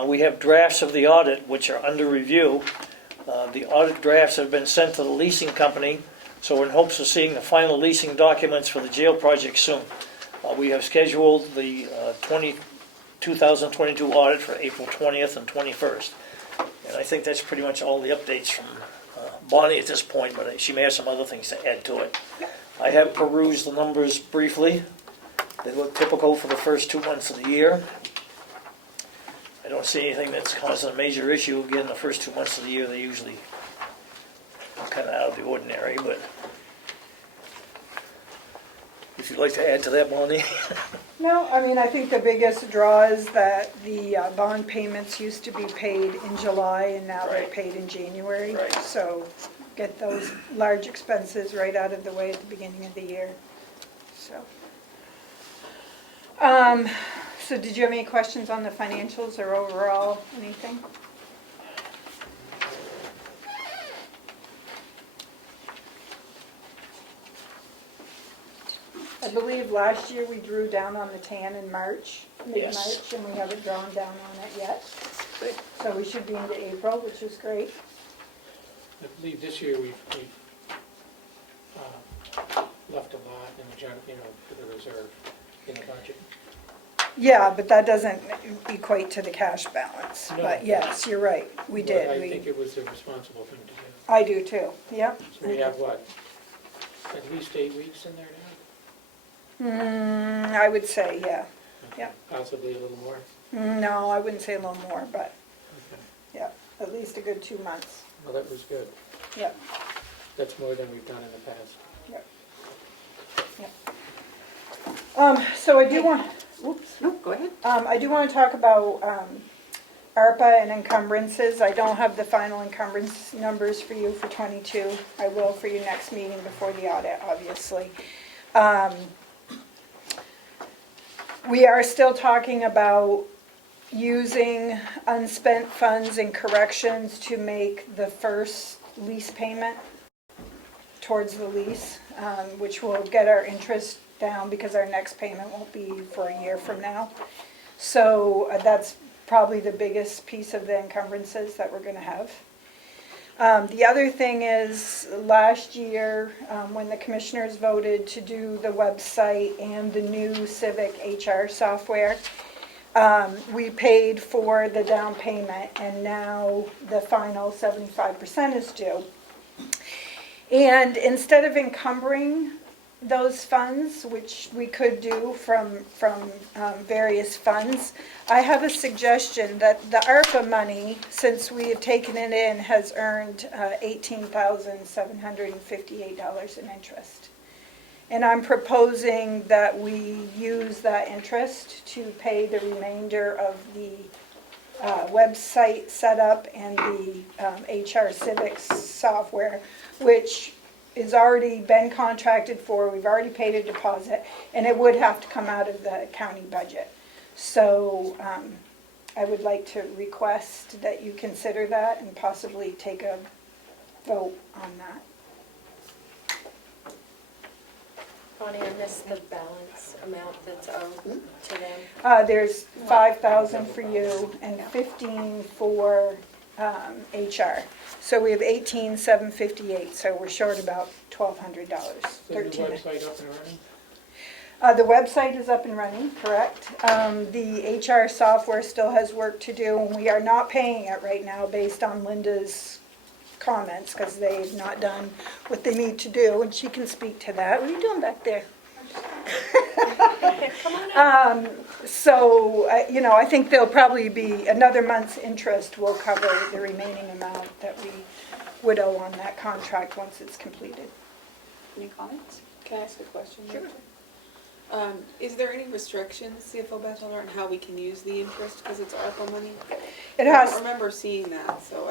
We have drafts of the audit which are under review. The audit drafts have been sent to the leasing company, so we're in hopes of seeing the final leasing documents for the jail project soon. We have scheduled the 2022 audit for April 20th and 21st. And I think that's pretty much all the updates from Bonnie at this point, but she may have some other things to add to it. I have perused the numbers briefly. They look typical for the first 2 months of the year. I don't see anything that's causing a major issue. Again, the first 2 months of the year, they're usually kind of out of the ordinary, but if you'd like to add to that, Bonnie. No, I mean, I think the biggest draw is that the bond payments used to be paid in July and now they're Right. paid in January. Right. So get those large expenses right out of the way at the beginning of the year. So did you have any questions on the financials or overall anything? I believe last year we drew down on the TAN in March, mid-March, Yes. and we haven't drawn down on it yet. Good. So we should be into April, which is great. I believe this year we've left a lot in the general, for the reserve in the budget. Yeah, but that doesn't equate to the cash balance. No. But yes, you're right, we But did. I We- think it was the responsible thing to do. I do too, yep. So we have what, at least 8 weeks in there now? I would say, yeah. Yeah. Possibly a little more? No, I wouldn't say a little more, but, Okay. yeah, at least a good 2 months. Well, that was good. Yep, That's more than we've done in the past. yep. Yep. So I do want, whoops. No, go ahead. I do want to talk about ARPA and encumbrances. I don't have the final encumbrance numbers for you for '22. I will for your next meeting before the audit, obviously. We are still talking about using unspent funds in corrections to make the first lease payment towards the lease, which will get our interest down because our next payment won't be for a year from now. So that's probably the biggest piece of the encumbrances that we're going to have. The other thing is, last year, when the commissioners voted to do the website and the new Civic HR software, we paid for the down payment, and now the final 75% is due. And instead of encumbering those funds, which we could do from various funds, I have a suggestion that the ARPA money, since we have taken it in, has earned $18,758 in interest. And I'm proposing that we use that interest to pay the remainder of the website setup and the HR Civics software, which is already been contracted for, we've already paid a deposit, and it would have to come out of the county budget. So I would like to request that you consider that and possibly take a vote on that. Bonnie, I missed the balance amount that's owed to them. There's 5,000 for you and 15 for HR. So we have 18,758, so we're short about $1,200. Is the website up and running? The website is up and running, correct. The HR software still has work to do, and we are not paying it right now based on Linda's comments, because they've not done what they need to do, and she can speak to that. What are you doing back there? Come on in. So, I think there'll probably be another month's interest will cover the remaining amount that we would owe on that contract once it's completed. Any comments? Can I ask a question? Sure. Is there any restrictions, CFO Batchelder, on how we can use the interest because it's ARPA money? It I has. don't remember seeing that, so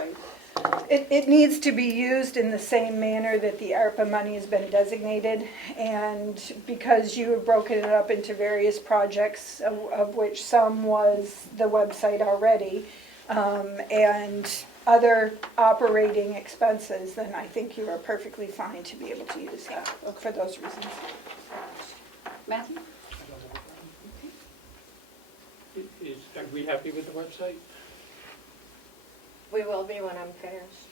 It needs to be used in the same manner that the ARPA money has been designated, and because you have broken it up into various projects, of which some was the website already, and other operating expenses, then I think you are perfectly fine to be able to use that for those reasons. Matthew? Are we happy with the website? We will be when I'm finished.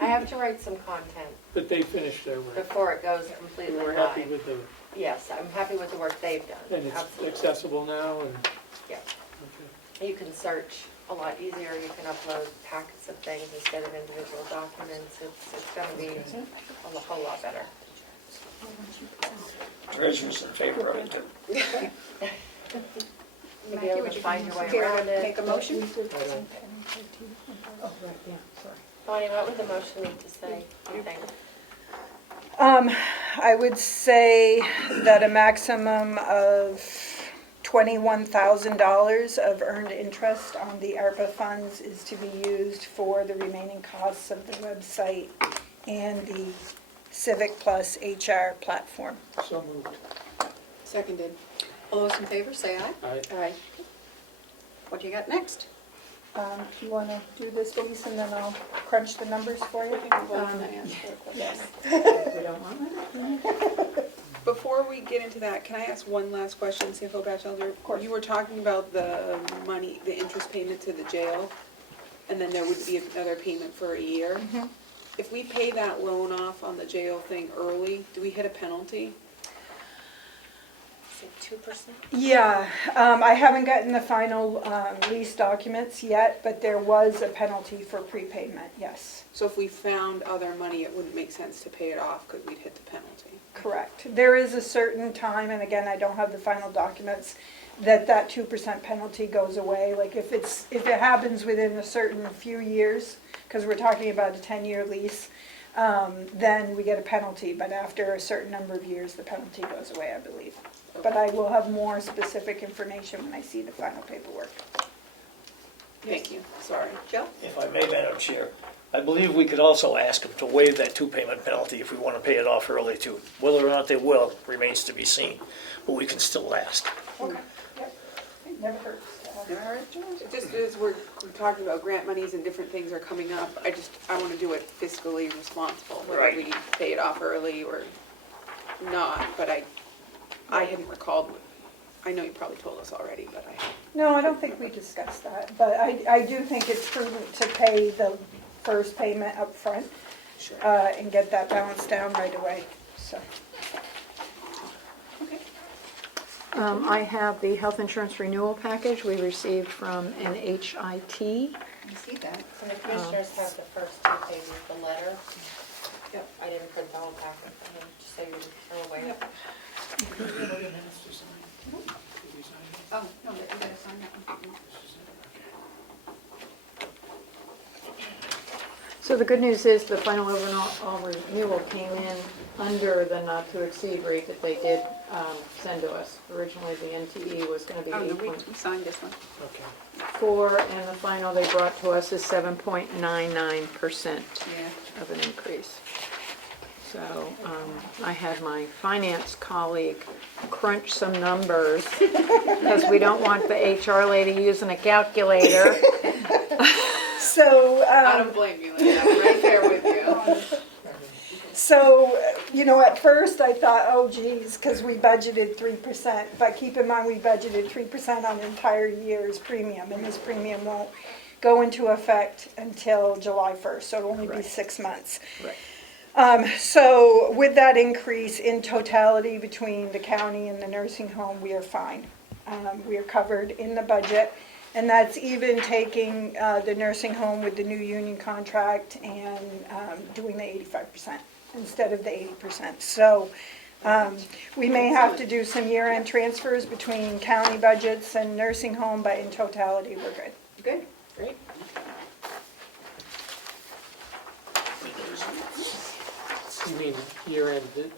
I have to write some content But they finished their work. before it goes completely We're happy live. with the, Yes, I'm happy with the work they've done. and it's Absolutely. accessible now and, Yeah. okay. You can search a lot easier. You can upload packets of things instead of individual documents. It's going to be a whole lot better. Treasurer's in favor of it. You'll be able to find your way around Make it. a motion? Bonnie, what would the motion need to say, do you think? I would say that a maximum of $21,000 of earned interest on the ARPA funds is to be used for the remaining costs of the website and the Civic Plus HR platform. So moved. seconded. All those in favor, say aye. Aye. What do you got next? Do you want to do this, Lisa, and then I'll crunch the numbers for you? Can I ask for a question? Yes. We don't want it? Before we get into that, can I ask one last question, CFO Batchelder? Of course. You were talking about the money, the interest payment to the jail, and then there would be another payment for a year. Mm-hmm. If we pay that loan off on the jail thing early, do we hit a penalty? 2%? Yeah, I haven't gotten the final lease documents yet, but there was a penalty for prepayment, yes. So if we found other money, it wouldn't make sense to pay it off because we'd hit the penalty. Correct. There is a certain time, and again, I don't have the final documents, that 2% penalty goes away. Like if it happens within a certain few years, because we're talking about a 10-year lease, then we get a penalty, but after a certain number of years, the penalty goes away, I believe. But I will have more specific information when I see the final paperwork. Thank you, sorry. Joe? If I may, Madam Chair, I believe we could also ask them to waive that two-payment penalty if we want to pay it off early too. Whether or not they will remains to be seen, but we can still ask. Okay. Yep. It never hurts. Never heard of yours? Just as we're talking about grant monies and different things are coming up, I want to do it fiscally responsible, whether Right. we pay it off early or not, but I hadn't recalled, I know you probably told us already, but No, I don't think we discussed that, but I do think it's prudent to pay the first payment up front Sure. and get that balance down right away, so. I have the health insurance renewal package we received from NHIT. I see that. So the commissioners have the first 2 pages, the letter. Yep. I didn't print the whole packet for him, just so you're aware. Yep. Oh, no, but you gotta sign that one. So the good news is the final overall renewal came in under the not-to-exceed rate that they did send to us. Originally, the NTE was going to be Oh, no, 8.4, we signed this one. Okay. and the final they brought to us is 7.99% Yeah. of an increase. So I had my finance colleague crunch some numbers because we don't want the HR lady using a calculator. So, I don't blame you, Linda, I'm right there with you. So, at first I thought, oh geez, because we budgeted 3%, but keep in mind we budgeted 3% on the entire year's premium, and this premium won't go into effect until July 1st, so it'll only be 6 months. Right. So with that increase in totality between the county and the nursing home, we are fine. We are covered in the budget. And that's even taking the nursing home with the new union contract and doing the 85% instead of the 80%. So we may have to do some year-end transfers between county budgets and nursing home, but in totality, we're good. Good. Great. You mean year-end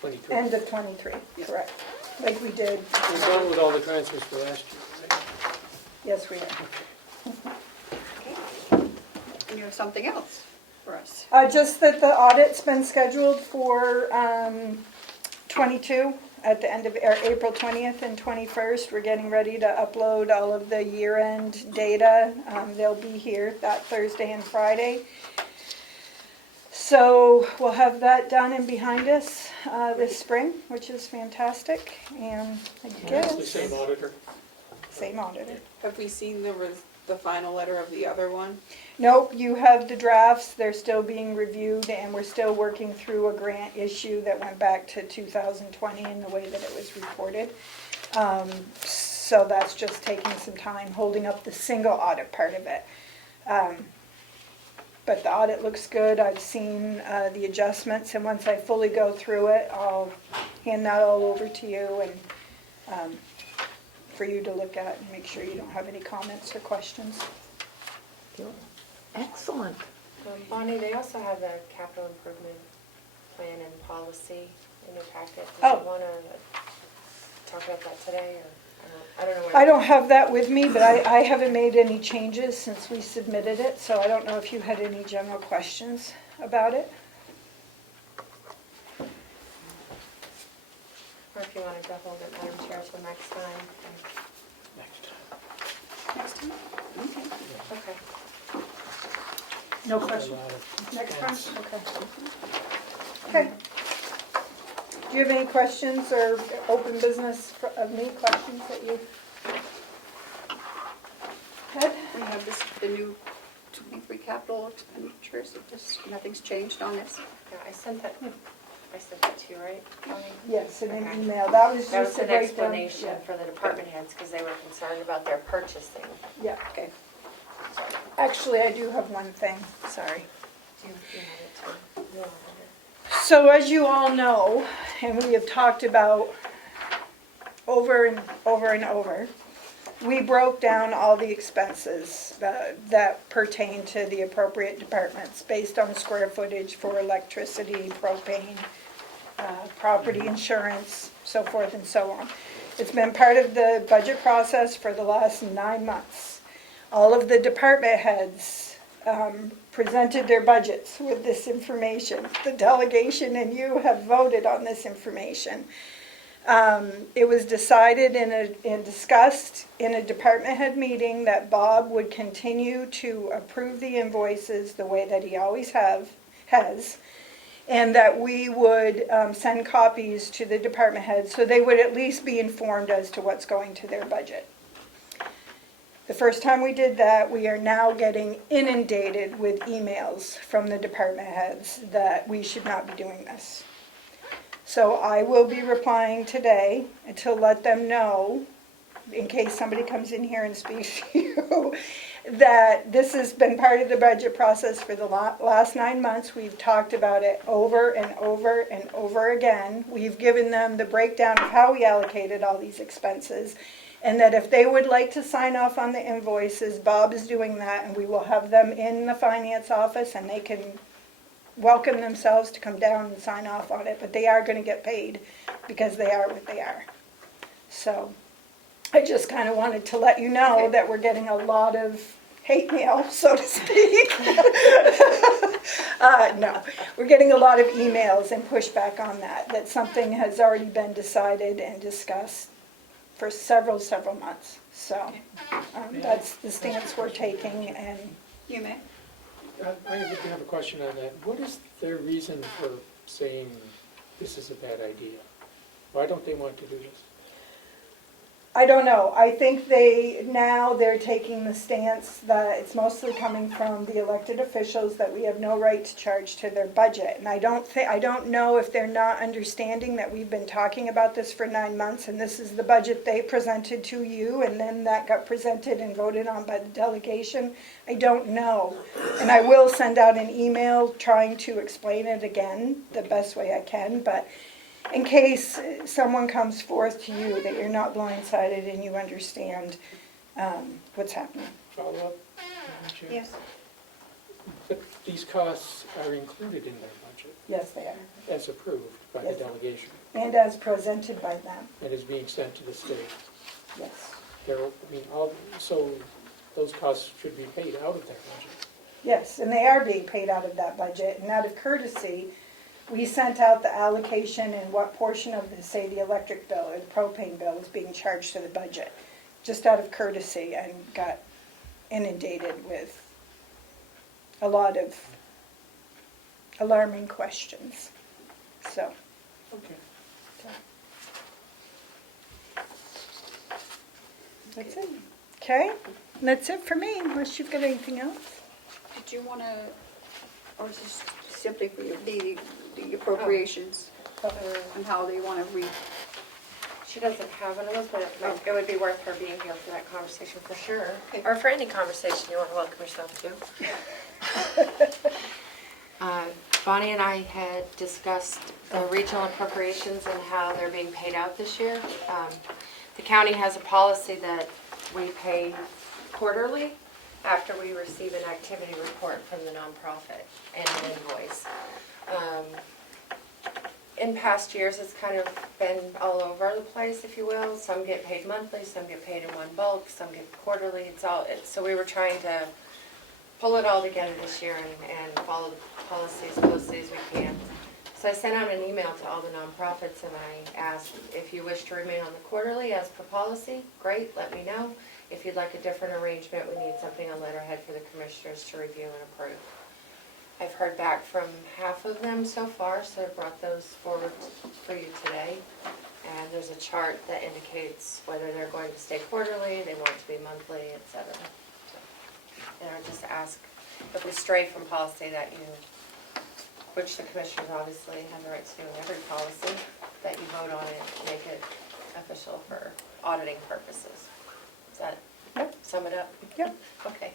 23? End of '23, correct. Like we did. We're done with all the transfers for last year, right? Yes, we are. And you have something else for us. Just that the audit's been scheduled for 22 at the end of April 20th and 21st. We're getting ready to upload all of the year-end data. They'll be here that Thursday and Friday. So we'll have that done and behind us this spring, which is fantastic. And I It's the guess, same auditor. same auditor. Have we seen the final letter of the other one? Nope, you have the drafts, they're still being reviewed, and we're still working through a grant issue that went back to 2020 in the way that it was reported. So that's just taking some time, holding up the single audit part of it. But the audit looks good, I've seen the adjustments, and once I fully go through it, I'll hand that all over to you and for you to look at and make sure you don't have any comments or questions. Excellent. Bonnie, they also have the capital improvement plan and policy in your packet. Oh. Do you want to talk about that today, or I don't know where? I don't have that with me, but I haven't made any changes since we submitted it, so I don't know if you had any general questions about it. Or if you want to go hold it, Madam Chair, till next time. Next time. Next time? Okay. Okay. No A questions? lot of Next tense. time? Okay. Okay. Do you have any questions or open business of me, questions that you had? We have the new 23 capital expenditures, nothing's changed on this. Yeah, I sent that. I sent that to you, right, Tony? Yes, in an Okay. email. That was That was just a an breakdown. explanation for the department heads, because they were concerned about their purchasing. Yeah. Okay. Actually, I do have one thing, sorry. You had it too. You all had it. So as you all know, and we have talked about over and over and over, we broke down all the expenses that pertain to the appropriate departments based on square footage for electricity, propane, property insurance, so forth and so on. It's been part of the budget process for the last 9 months. All of the department heads presented their budgets with this information. The delegation and you have voted on this information. It was decided and discussed in a department head meeting that Bob would continue to approve the invoices the way that he always has, and that we would send copies to the department heads so they would at least be informed as to what's going to their budget. The first time we did that, we are now getting inundated with emails from the department heads that we should not be doing this. So I will be replying today to let them know, in case somebody comes in here and speaks to you, that this has been part of the budget process for the last 9 months. We've talked about it over and over and over again. We've given them the breakdown of how we allocated all these expenses, and that if they would like to sign off on the invoices, Bob is doing that, and we will have them in the finance office, and they can welcome themselves to come down and sign off on it, but they are going to get paid because they are what they are. So I just kind of wanted to let you know that we're getting a lot of hate mail, so to speak. No, we're getting a lot of emails and pushback on that something has already been decided and discussed for several months. So that's the stance we're taking, and You may. I have a question on that. What is their reason for saying this is a bad idea? Why don't they want to do this? I don't know. I think they're taking the stance that it's mostly coming from the elected officials that we have no right to charge to their budget. And I don't know if they're not understanding that we've been talking about this for 9 months, and this is the budget they presented to you, and then that got presented and voted on by the delegation. I don't know. And I will send out an email trying to explain it again the best way I can, but in case someone comes forth to you that you're not blindsided and you understand what's happening. Follow up? Madam Chair? Yes. But these costs are included in their budget Yes, they are. as approved by the Yes. delegation And as presented by them. and is being sent to the state. Yes. So those costs should be paid out of their budget. Yes, and they are being paid out of that budget. And out of courtesy, we sent out the allocation and what portion of the, say, the electric bill or the propane bill was being charged to the budget, just out of courtesy, and got inundated with a lot of alarming questions. So. Okay. That's it. Okay, and that's it for me, unless you've got anything else. Did you want to, or is this simply for the appropriations and how they want to read? She doesn't have one of those, but it would be worth her being here for that conversation for sure. Okay. Or for any conversation you want to welcome yourself to. Bonnie and I had discussed the regional appropriations and how they're being paid out this year. The county has a policy that we pay quarterly after we receive an activity report from the nonprofit and an invoice. In past years, it's kind of been all over the place, if you will. Some get paid monthly, some get paid in one bulk, some get quarterly. So we were trying to pull it all together this year and follow the policy as closely as we can. So I sent out an email to all the nonprofits and I asked if you wish to remain on the quarterly as per policy, great, let me know. If you'd like a different arrangement, we need something on letterhead for the commissioners to review and approve. I've heard back from half of them so far, so I brought those forward for you today. And there's a chart that indicates whether they're going to stay quarterly, they want it to be monthly, etc. And I just ask if we stray from policy that you which the commissioners obviously have the right to do in every policy, that you vote on it, make it official for auditing purposes. Does that sum it up? Yep. Okay.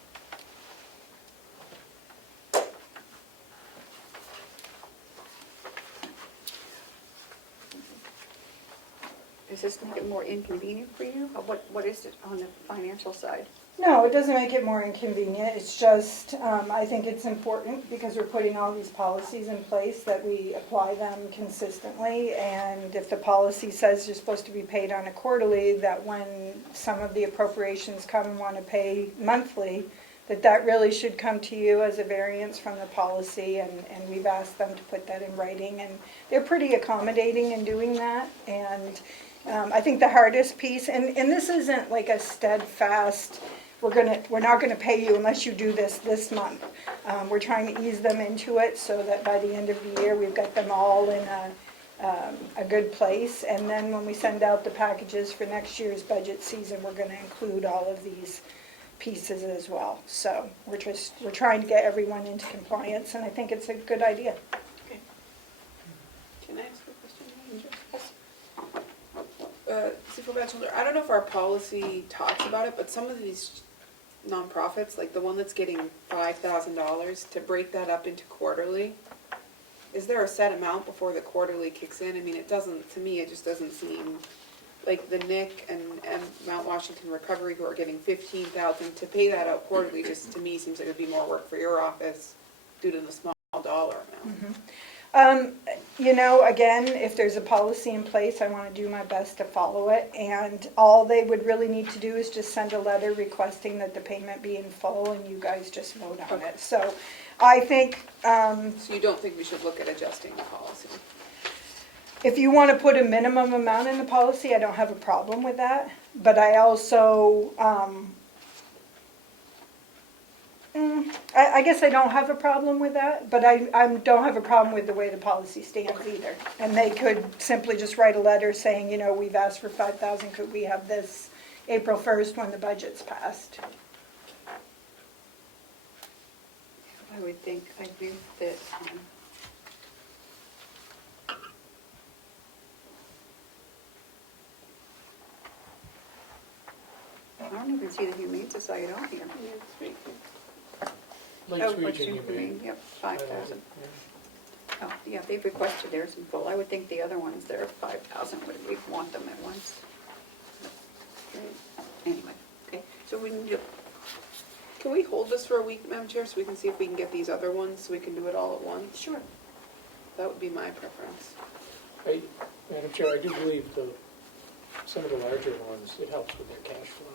Does this make it more inconvenient for you? Or what is it on the financial side? No, it doesn't make it more inconvenient. It's just, I think it's important because we're putting all these policies in place that we apply them consistently. And if the policy says you're supposed to be paid on a quarterly, that when some of the appropriations come and want to pay monthly, that really should come to you as a variance from the policy. And we've asked them to put that in writing. And they're pretty accommodating in doing that. And I think the hardest piece, and this isn't like a steadfast, we're not gonna pay you unless you do this month. We're trying to ease them into it so that by the end of the year, we've got them all in a good place. And then when we send out the packages for next year's budget season, we're gonna include all of these pieces as well. So we're trying to get everyone into compliance, and I think it's a good idea. Okay. Can I ask a question? Supervisor Chandler, I don't know if our policy talks about it, but some of these nonprofits, like the one that's getting $5,000, to break that up into quarterly, is there a set amount before the quarterly kicks in? I mean, it doesn't, to me, it just doesn't seem, like the NIC and Mount Washington Recovery who are getting $15,000, to pay that out quarterly just to me seems like it'd be more work for your office due to the small dollar amount. You know, again, if there's a policy in place, I want to do my best to follow it. And all they would really need to do is just send a letter requesting that the payment be in full, and you guys just vote on it. So I think, So you don't think we should look at adjusting the policy? if you want to put a minimum amount in the policy, I don't have a problem with that. But I also, I guess I don't have a problem with that, but I don't have a problem with the way the policy stands either. And they could simply just write a letter saying, you know, we've asked for 5,000, could we have this April 1st when the budget's passed? I would think that I don't even see the Humane Society on here. Lakes Lakes Region, you mean? Humane, yep, 5,000. Oh, yeah, they've requested theirs in full. I would think the other ones, they're 5,000, we'd want them at once. Anyway, okay, so we need to, Can we hold this for a week, Madam Chair, so we can see if we can get these other ones, so we can do it all at once? sure. That would be my preference. Madam Chair, I do believe some of the larger ones, it helps with their cash flow.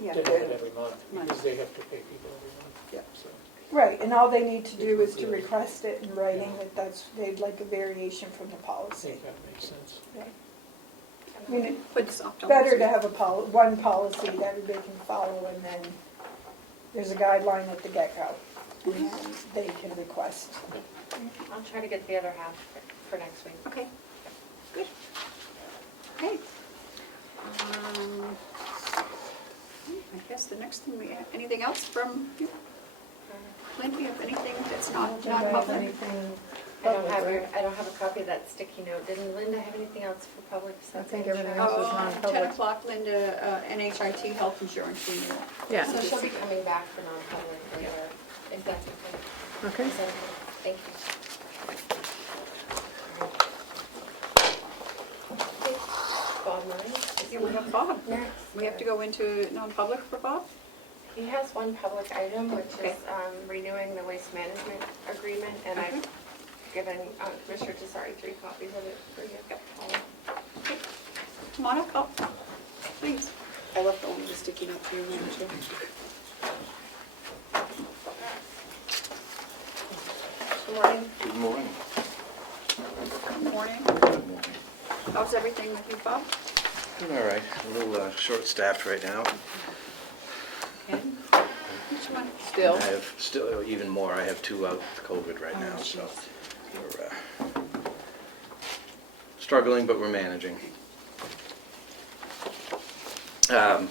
Yeah, To have it every month, Month. because they have to pay people every month. Yep. So, Right, and all they need to do is to request it in writing that they'd like a variation from the I policy. think that makes sense. I mean, Put soft it's on better this. to have one policy that everybody can follow, and then there's a guideline at the get-go, and they can request. I'll try to get the other half for next week. Okay, good. Okay. I guess the next thing we have, anything else from you? Lynn, do you have anything that's not public? I don't have a copy of that sticky note. Didn't Linda have anything else for public? I think everything else is Oh, 10 non-public. o'clock, Linda, NHIT health insurance renewal. Yeah, So she'll be coming back for non-public later, if that's okay. okay. Is that okay? Thank you. Okay. Bob Murray? Yeah, we have Bob. Next. We have to go into non-public for Bob? He has one public item, which Okay. is renewing the waste management agreement, and I've given Commissioner Tesari 3 copies of it for you. Okay. Come on up, Bob, please. I left only the sticky note for you, Madam Chair. Good morning. Good morning. Good morning. How's everything with you, Bob? Doing all right. A little short-staffed right now. And which one? Still? I have still even more. I have 2 out with COVID right now, so we're struggling, but we're managing. But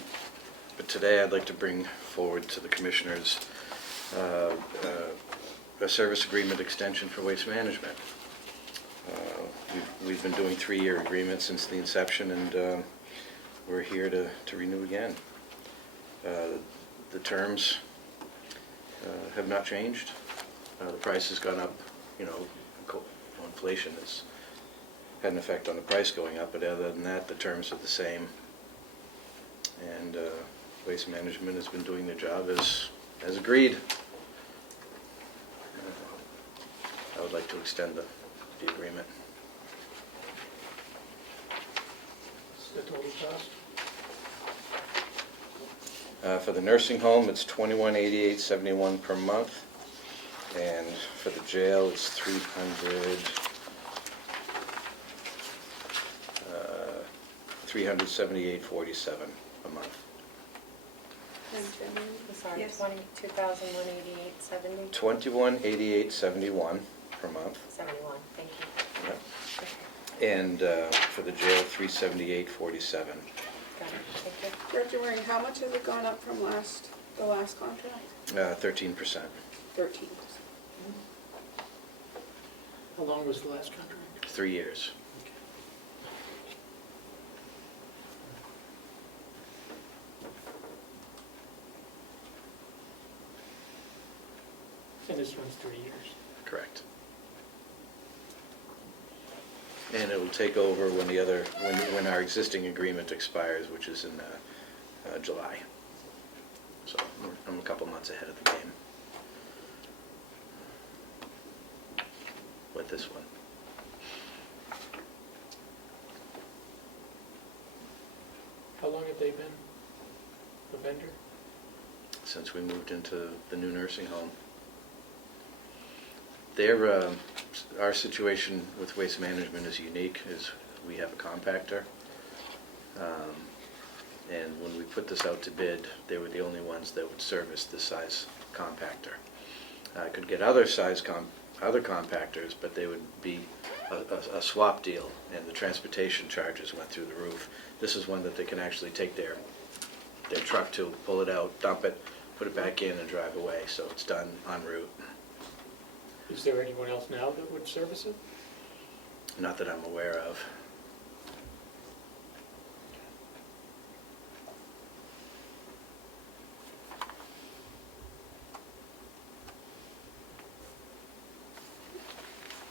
today I'd like to bring forward to the commissioners a service agreement extension for waste management. We've been doing 3-year agreements since the inception, and we're here to renew again. The terms have not changed. The price has gone up, inflation has had an effect on the price going up, but other than that, the terms are the same. And Waste Management has been doing their job as agreed. I would like to extend the agreement. What's the total cost? For the nursing home, it's $2188.71 per month, and for the jail, it's $378.47 a month. I'm sorry, Yes. 22,188.70? $2188.71 per month. 71, thank you. Yep. Okay, And for the jail, $378.47. got it, thank you. Director Waring, how much has it gone up from the last contract? 13%. 13%. How long was the last contract? 3 years. And this one's 3 years. Correct. And it will take over when our existing agreement expires, which is in July. So I'm a couple months ahead of the game with this one. How long have they been the vendor? Since we moved into the new nursing home. Our situation with Waste Management is unique, is we have a compactor. And when we put this out to bid, they were the only ones that would service this size compactor. I could get other compactors, but they would be a swap deal, and the transportation charges went through the roof. This is one that they can actually take their truck to, pull it out, dump it, put it back in, and drive away, so it's done en route. Is there anyone else now that would service it? Not that I'm aware of.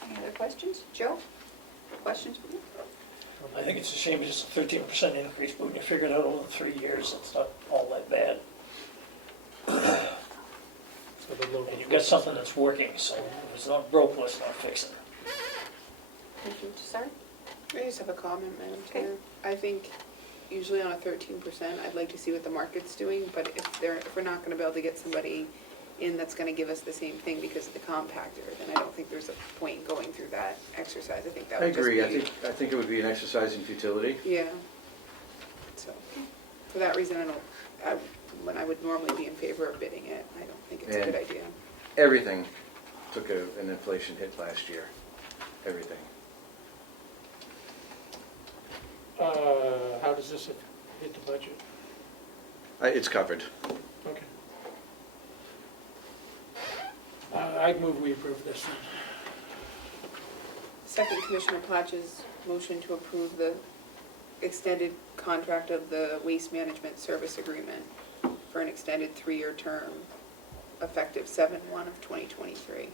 Any other questions? Joe? Questions for you? I think it's a shame it's just a 13% increase, but when you figure it out over 3 years, it's not all that bad. So the local. And you've got something that's working, so if it's not broke, let's not fix it. Thank you. Sorry? I just have a comment, Madam Okay. Chair. I think usually on a 13%, I'd like to see what the market's doing, but if we're not gonna be able to get somebody in that's gonna give us the same thing because of the compactor, then I don't think there's a point in going through that exercise. I think that I would just be. agree. I think it would be an exercise in futility. Yeah. So, for that reason, when I would normally be in favor of bidding it, I don't think it's a good And- idea. Everything took an inflation hit last year. Everything. How does this hit the budget? It's covered. Okay. I'd move we approve this then. Second, Commissioner Platch's motion to approve the extended contract of the waste management service agreement for an extended 3-year term effective 7/1 of 2023.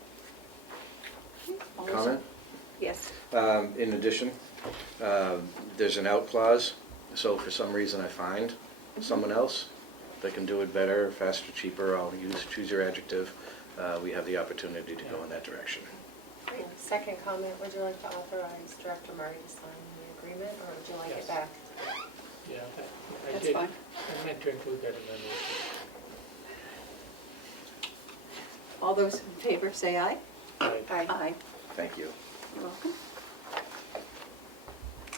All those- Comment? Yes. In addition, there's an out clause, so if for some reason I find someone else that can do it better, faster, cheaper, choose your adjective, we have the opportunity to go in that direction. Great. Second comment, would you like to authorize Director Murray to sign the agreement, or would you like Yes. it back? Yeah, I That's did. fine. I meant to include that in my motion. All those in favor say aye. Right. Aye. Thank you. You're welcome.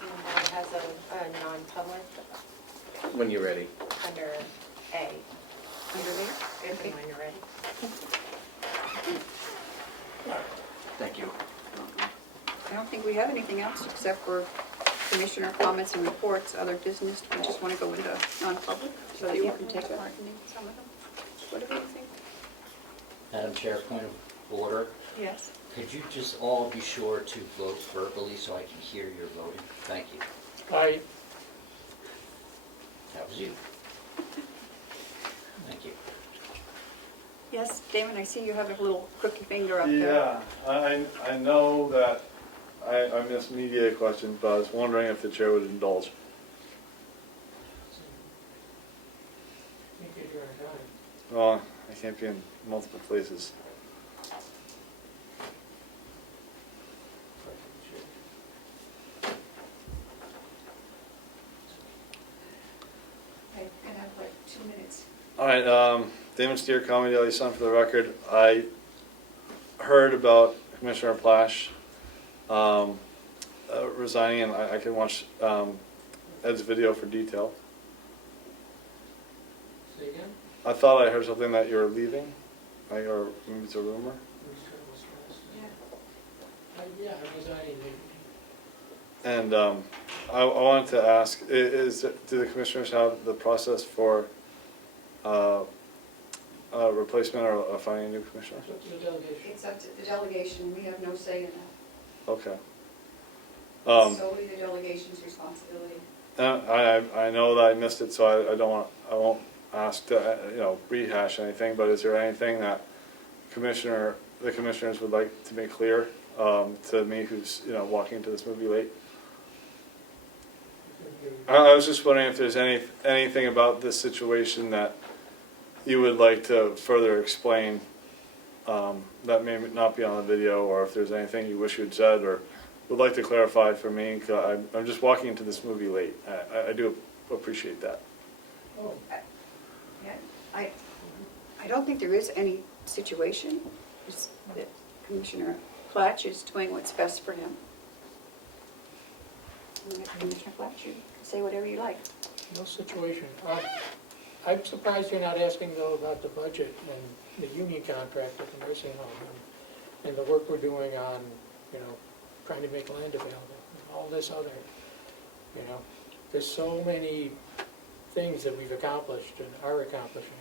And that has a non-public When you're ready. under A, Under there? if Okay. and when you're ready. Thank you. I don't think we have anything else except for commissioner comments and reports, other business. We just want to go into non-public so that you can take part in some of them. What do you think? Madam Chair, point of order. Yes. Could you just all be sure to vote verbally so I can hear your voting? Thank you. Aye. That was you. Thank you. Yes, Damon, I see you have a little crooked finger up there. Yeah, I know that I missed media questions, but I was wondering if the chair would indulge. Well, I can't be in multiple places. Okay, and I have like 2 minutes. All right, Damon Steer, Comeau Daily Sun for the record. I heard about Commissioner Plash resigning, and I can watch Ed's video for detail. Say again? I thought I heard something that you're leaving, like, or maybe it's a rumor. Yeah, I'm resigning. And I wanted to ask, do the commissioners have the process for a replacement or finding a new commissioner? The delegation. It's up to the delegation, we have no say in that. Okay. It's solely the delegation's responsibility. I know that I missed it, so I won't ask to rehash anything. But is there anything that the commissioners would like to make clear to me, who's walking into this movie late? I was just wondering if there's anything about this situation that you would like to further explain that may not be on the video, or if there's anything you wish you had said or would like to clarify for me, because I'm just walking into this movie late. I do appreciate that. Oh, Yeah, I don't think there is any situation. It's that Commissioner Platch is doing what's best for him. And Commissioner Platch, you can say whatever you like. no situation. I'm surprised you're not asking though about the budget and the union contract with the nursing home and the work we're doing on, trying to make land available, and all this other, there's so many things that we've accomplished and are accomplishing.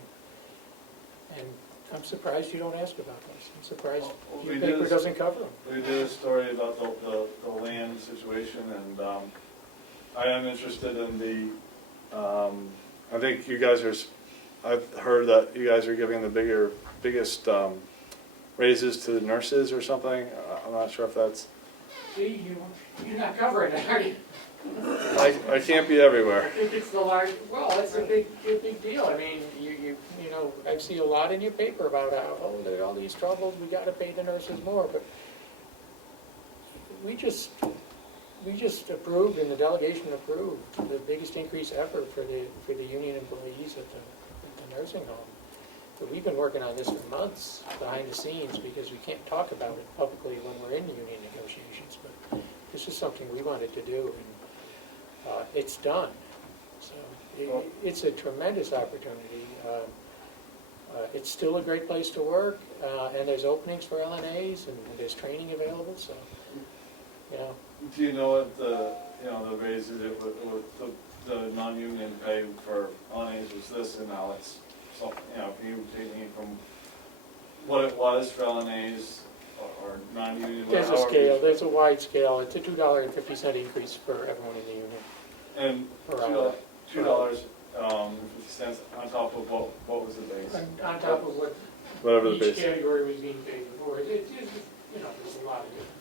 And I'm surprised you don't ask about those. I'm surprised your paper doesn't cover them. We did a story about the land situation, and I am interested in the, I think you guys are, I've heard that you guys are giving the biggest raises to the nurses or something. I'm not sure if that's. See, you're not covering it, are you? I can't be everywhere. I think it's the large, well, it's a big deal. I mean, I see a lot in your paper about how, there are all these troubles, we gotta pay the nurses more, but we just approved, and the delegation approved, the biggest increase ever for the union employees at the nursing home. But we've been working on this for months behind the scenes because we can't talk about it publicly when we're in union negotiations, but this is something we wanted to do, and it's done. So it's a tremendous opportunity. It's still a great place to work, and there's openings for LNAs, and there's training available, so, Do you know what the raises with the non-union pay for LNAs was this, and now it's something, can you take me from what it was for LNAs or non-union? there's a scale, there's a wide scale. It's a $2.50 increase for everyone in the union. And $2.50 on top of what was the base? On top of what Whatever the each base. category was being paid before. It's there's a lot of different.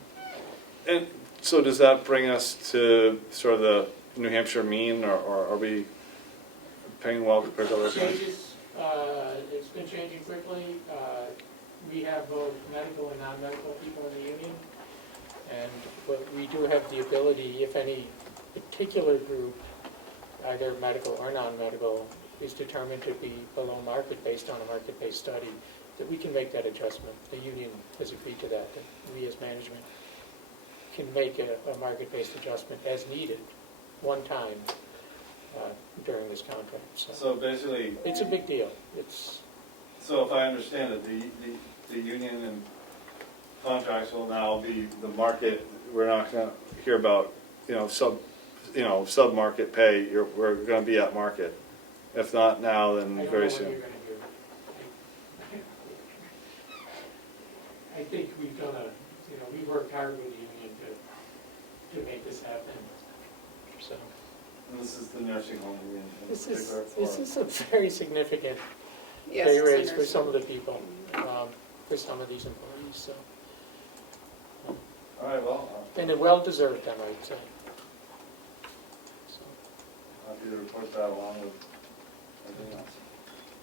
And so does that bring us to sort of the New Hampshire mean, or are we paying well compared to other places? Changes, it's been changing quickly. We have both medical and non-medical people in the union, but we do have the ability, if any particular group, either medical or non-medical, is determined to be below market based on a market-based study, that we can make that adjustment. The union has agreed to that we as management can make a market-based adjustment as needed, one time, during this contract. So basically, it's a big deal. So if I understand it, the union and contracts will now be the market. We're not going to hear about sub-market pay. We're going to be at market. If not now, then very soon. I think we've done we worked hard with the union to make this happen, so. And this is the nursing home in This particular is a very significant Yes, pay it's a raise for nursing some of the home. people, for some of these employees, so. All right, well, And it well-deserved, I might say. So, happy to report that along with everything else.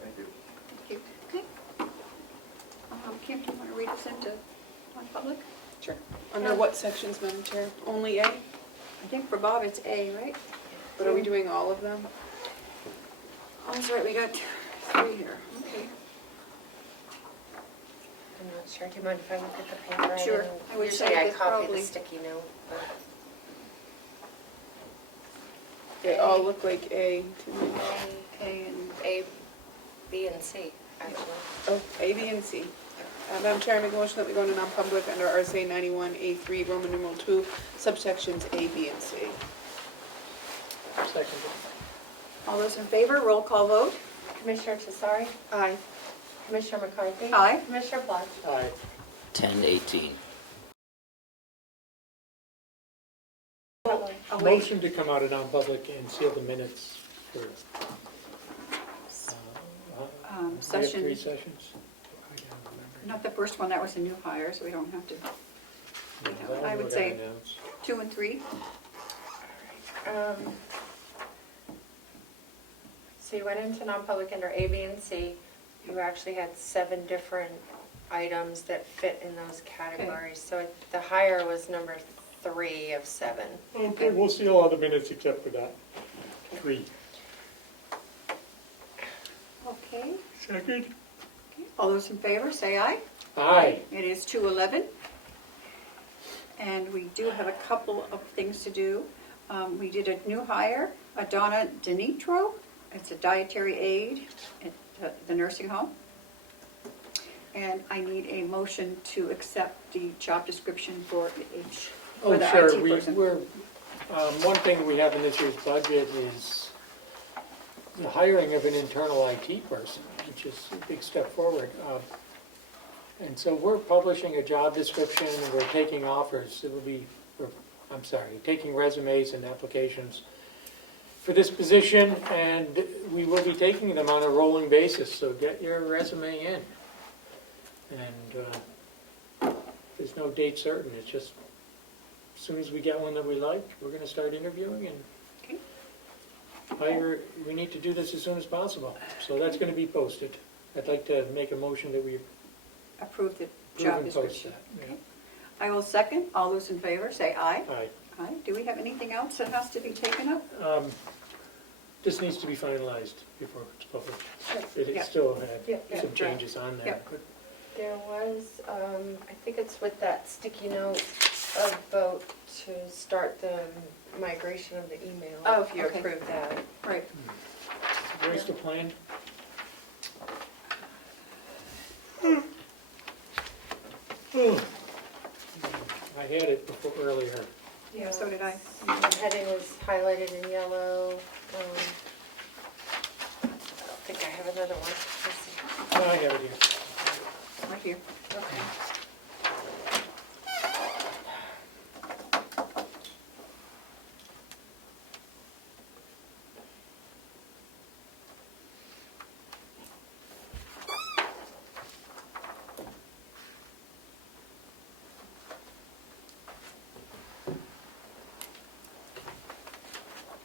Thank you. Thank you. Okay. Kim, do you want to read us into non-public? Sure. Under what sections, Madam Chair? Only A? I think for Bob it's A, right? But are we doing all of them? Oh, that's right, we got 3 here. Okay. I'm not sure, do you mind if I look at the paper? Sure. didn't- I would say Usually I that copy probably- the sticky note, but. They all look like A to me. A and A, B, and C, actually. Oh, A, B, and C. Madam Chair, I make a motion that we go into non-public under RSA 91A3, Roman numeral 2, subsections A, B, and C. second. all those in favor, roll call vote. Commissioner Tesari, Aye. Commissioner McCarthy. Aye. Commissioner Plotch. Aye. 10:18. Oh, wait. Motion to come out of non-public and seal the minutes for, we have Session, 3 sessions? I can't remember. not the first one, that was a new hire, so we don't have to. No, I would what say announced. 2 and 3. So you went into non-public under A, B, and C. You actually had 7 different items that fit in those categories. So the hire was number 3 of 7. Okay, we'll seal all the minutes except for that. 3. Okay. Second. All those in favor, say aye. Aye. It is 2:11. And we do have a couple of things to do. We did a new hire, Donna Denitro. It's a dietary aide at the nursing home. And I need a motion to accept the job description for Oh, the sure, IT person. we're, one thing we have in this year's budget is the hiring of an internal IT person, which is a big step forward. And so we're publishing a job description, and we're taking offers. It will be, taking resumes and applications for this position, and we will be taking them on a rolling basis, so get your resume in. And there's no date certain, it's just, as soon as we get one that we like, we're gonna start interviewing and hire. We need to do this as soon as possible, so that's gonna be posted. I'd like to make a motion that we Approve the approve job and post description. that. Okay. I will second. All those in favor, say aye. Aye. Aye. Do we have anything else that has to be taken up? This needs to be finalized before it's published. Yeah. It still Yeah. had some changes on Yeah. there. but- There was, I think it's with that sticky note of vote to start the migration of the email. Oh, If you okay. approve that. Right. Where's the plan? I had it before, earlier. Yeah, so did I. The heading was highlighted in yellow. I don't think I have another one. Let's see. No, I have it here. Right here. Okay.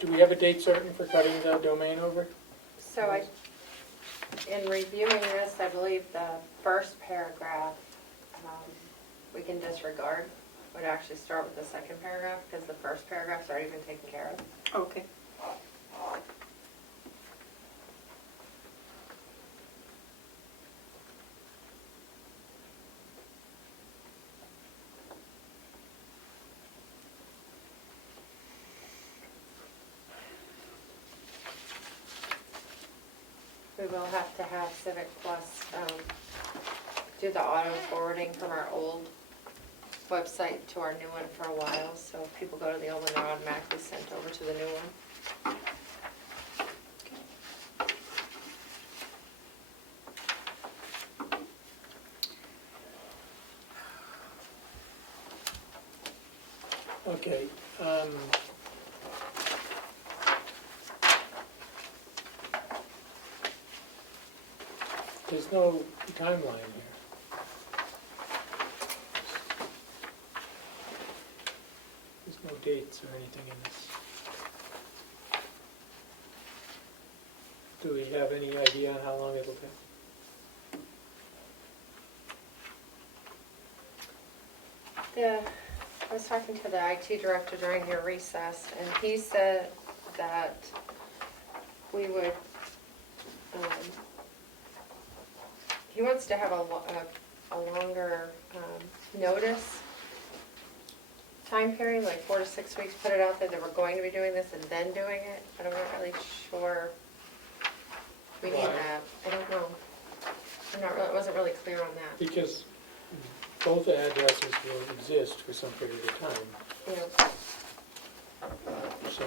Do we have a date certain for cutting the domain over? So in reviewing this, I believe the first paragraph, we can disregard. Would actually start with the second paragraph because the first paragraph's already been taken care of. Okay. We will have to have Civic Plus do the auto forwarding from our old website to our new one for a while. So if people go to the old one, they're automatically sent over to the new one. Okay, there's no timeline here. There's no dates or anything in this. Do we have any idea on how long it'll take? I was talking to the IT director during your recess, and he said that we would, he wants to have a longer notice time period, like 4 to 6 weeks, put it out there that we're going to be doing this and then doing it, but I'm not really sure we need Why? that. I don't know. I wasn't really clear on that. Because both addresses will exist for some period of time, Yeah. so,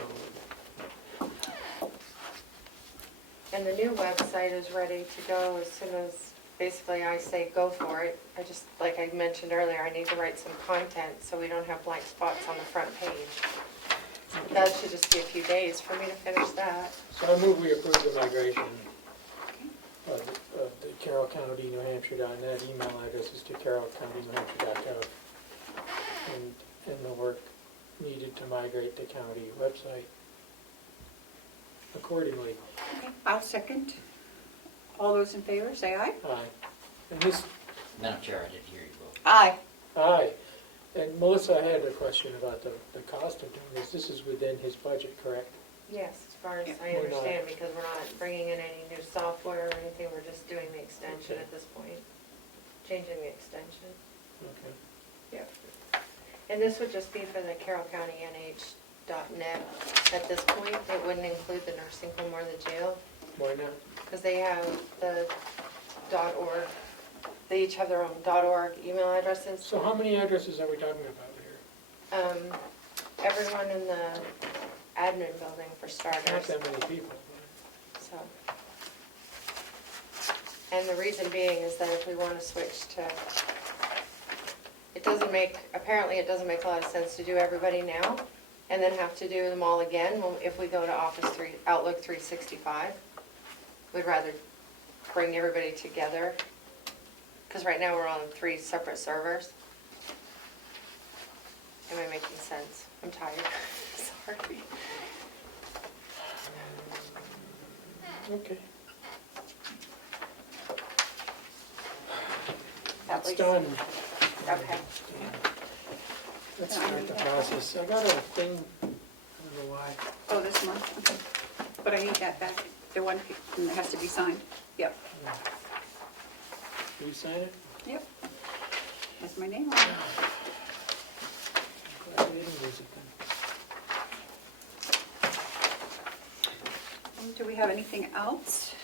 And the new website is ready to go as soon as, basically, I say go for it. I just, like I mentioned earlier, I need to write some content so we don't have blank spots on the front page. That should just be a few days for me to finish that. so I move we approve the migration of the Carroll County, New Hampshire.net email addresses to Carroll County, New Hampshire.gov, and the work needed to migrate the county website accordingly. Okay, I'll second. All those in favor, say aye. Aye. And this, Madam Chair, I didn't hear you vote. Aye. aye. And Melissa, I had a question about the cost of doing this. This is within his budget, correct? Yes, as far as Yeah. I We're not- understand, because we're not bringing in any new software or anything, we're just doing the extension at this point. Changing the extension. Okay. Yep. And this would just be for the Carroll County NH.net at this point. It wouldn't include the nursing home or the jail, Why not? because they have the .org. They each have their own .org email addresses. So how many addresses are we talking about here? Everyone in the admin building for Not starters, that many people. so. And the reason being is that if we want to switch to, apparently it doesn't make a lot of sense to do everybody now and then have to do them all again if we go to Outlook 365. We'd rather bring everybody together, because right now we're on 3 separate servers. Am I making sense? I'm tired. Sorry. Okay. At It's least- done. Okay. Let's start the process. I got a thing, I don't know why. Oh, this one, okay. But I need that back, the one that has to be signed. Yep, Will you sign it? yep. That's my name on it. Glad we didn't lose it then. Do we have anything else?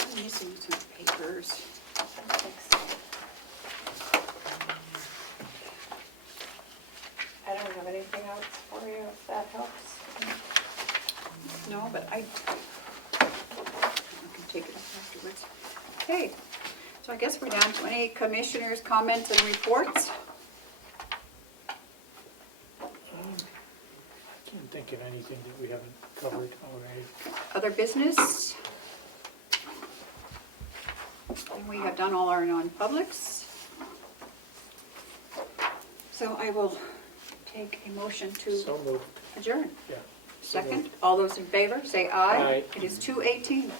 I'm missing some papers. I don't have anything else for you, if that helps. No, but I can take it up afterwards. Okay, so I guess we're down to any commissioners' comments and reports. I can't think of anything that we haven't covered already. Other business? And we have done all our non-publics. So I will take a motion to So moved, adjourn. yeah. Second, all those in favor, say aye. Aye. It is 2:18.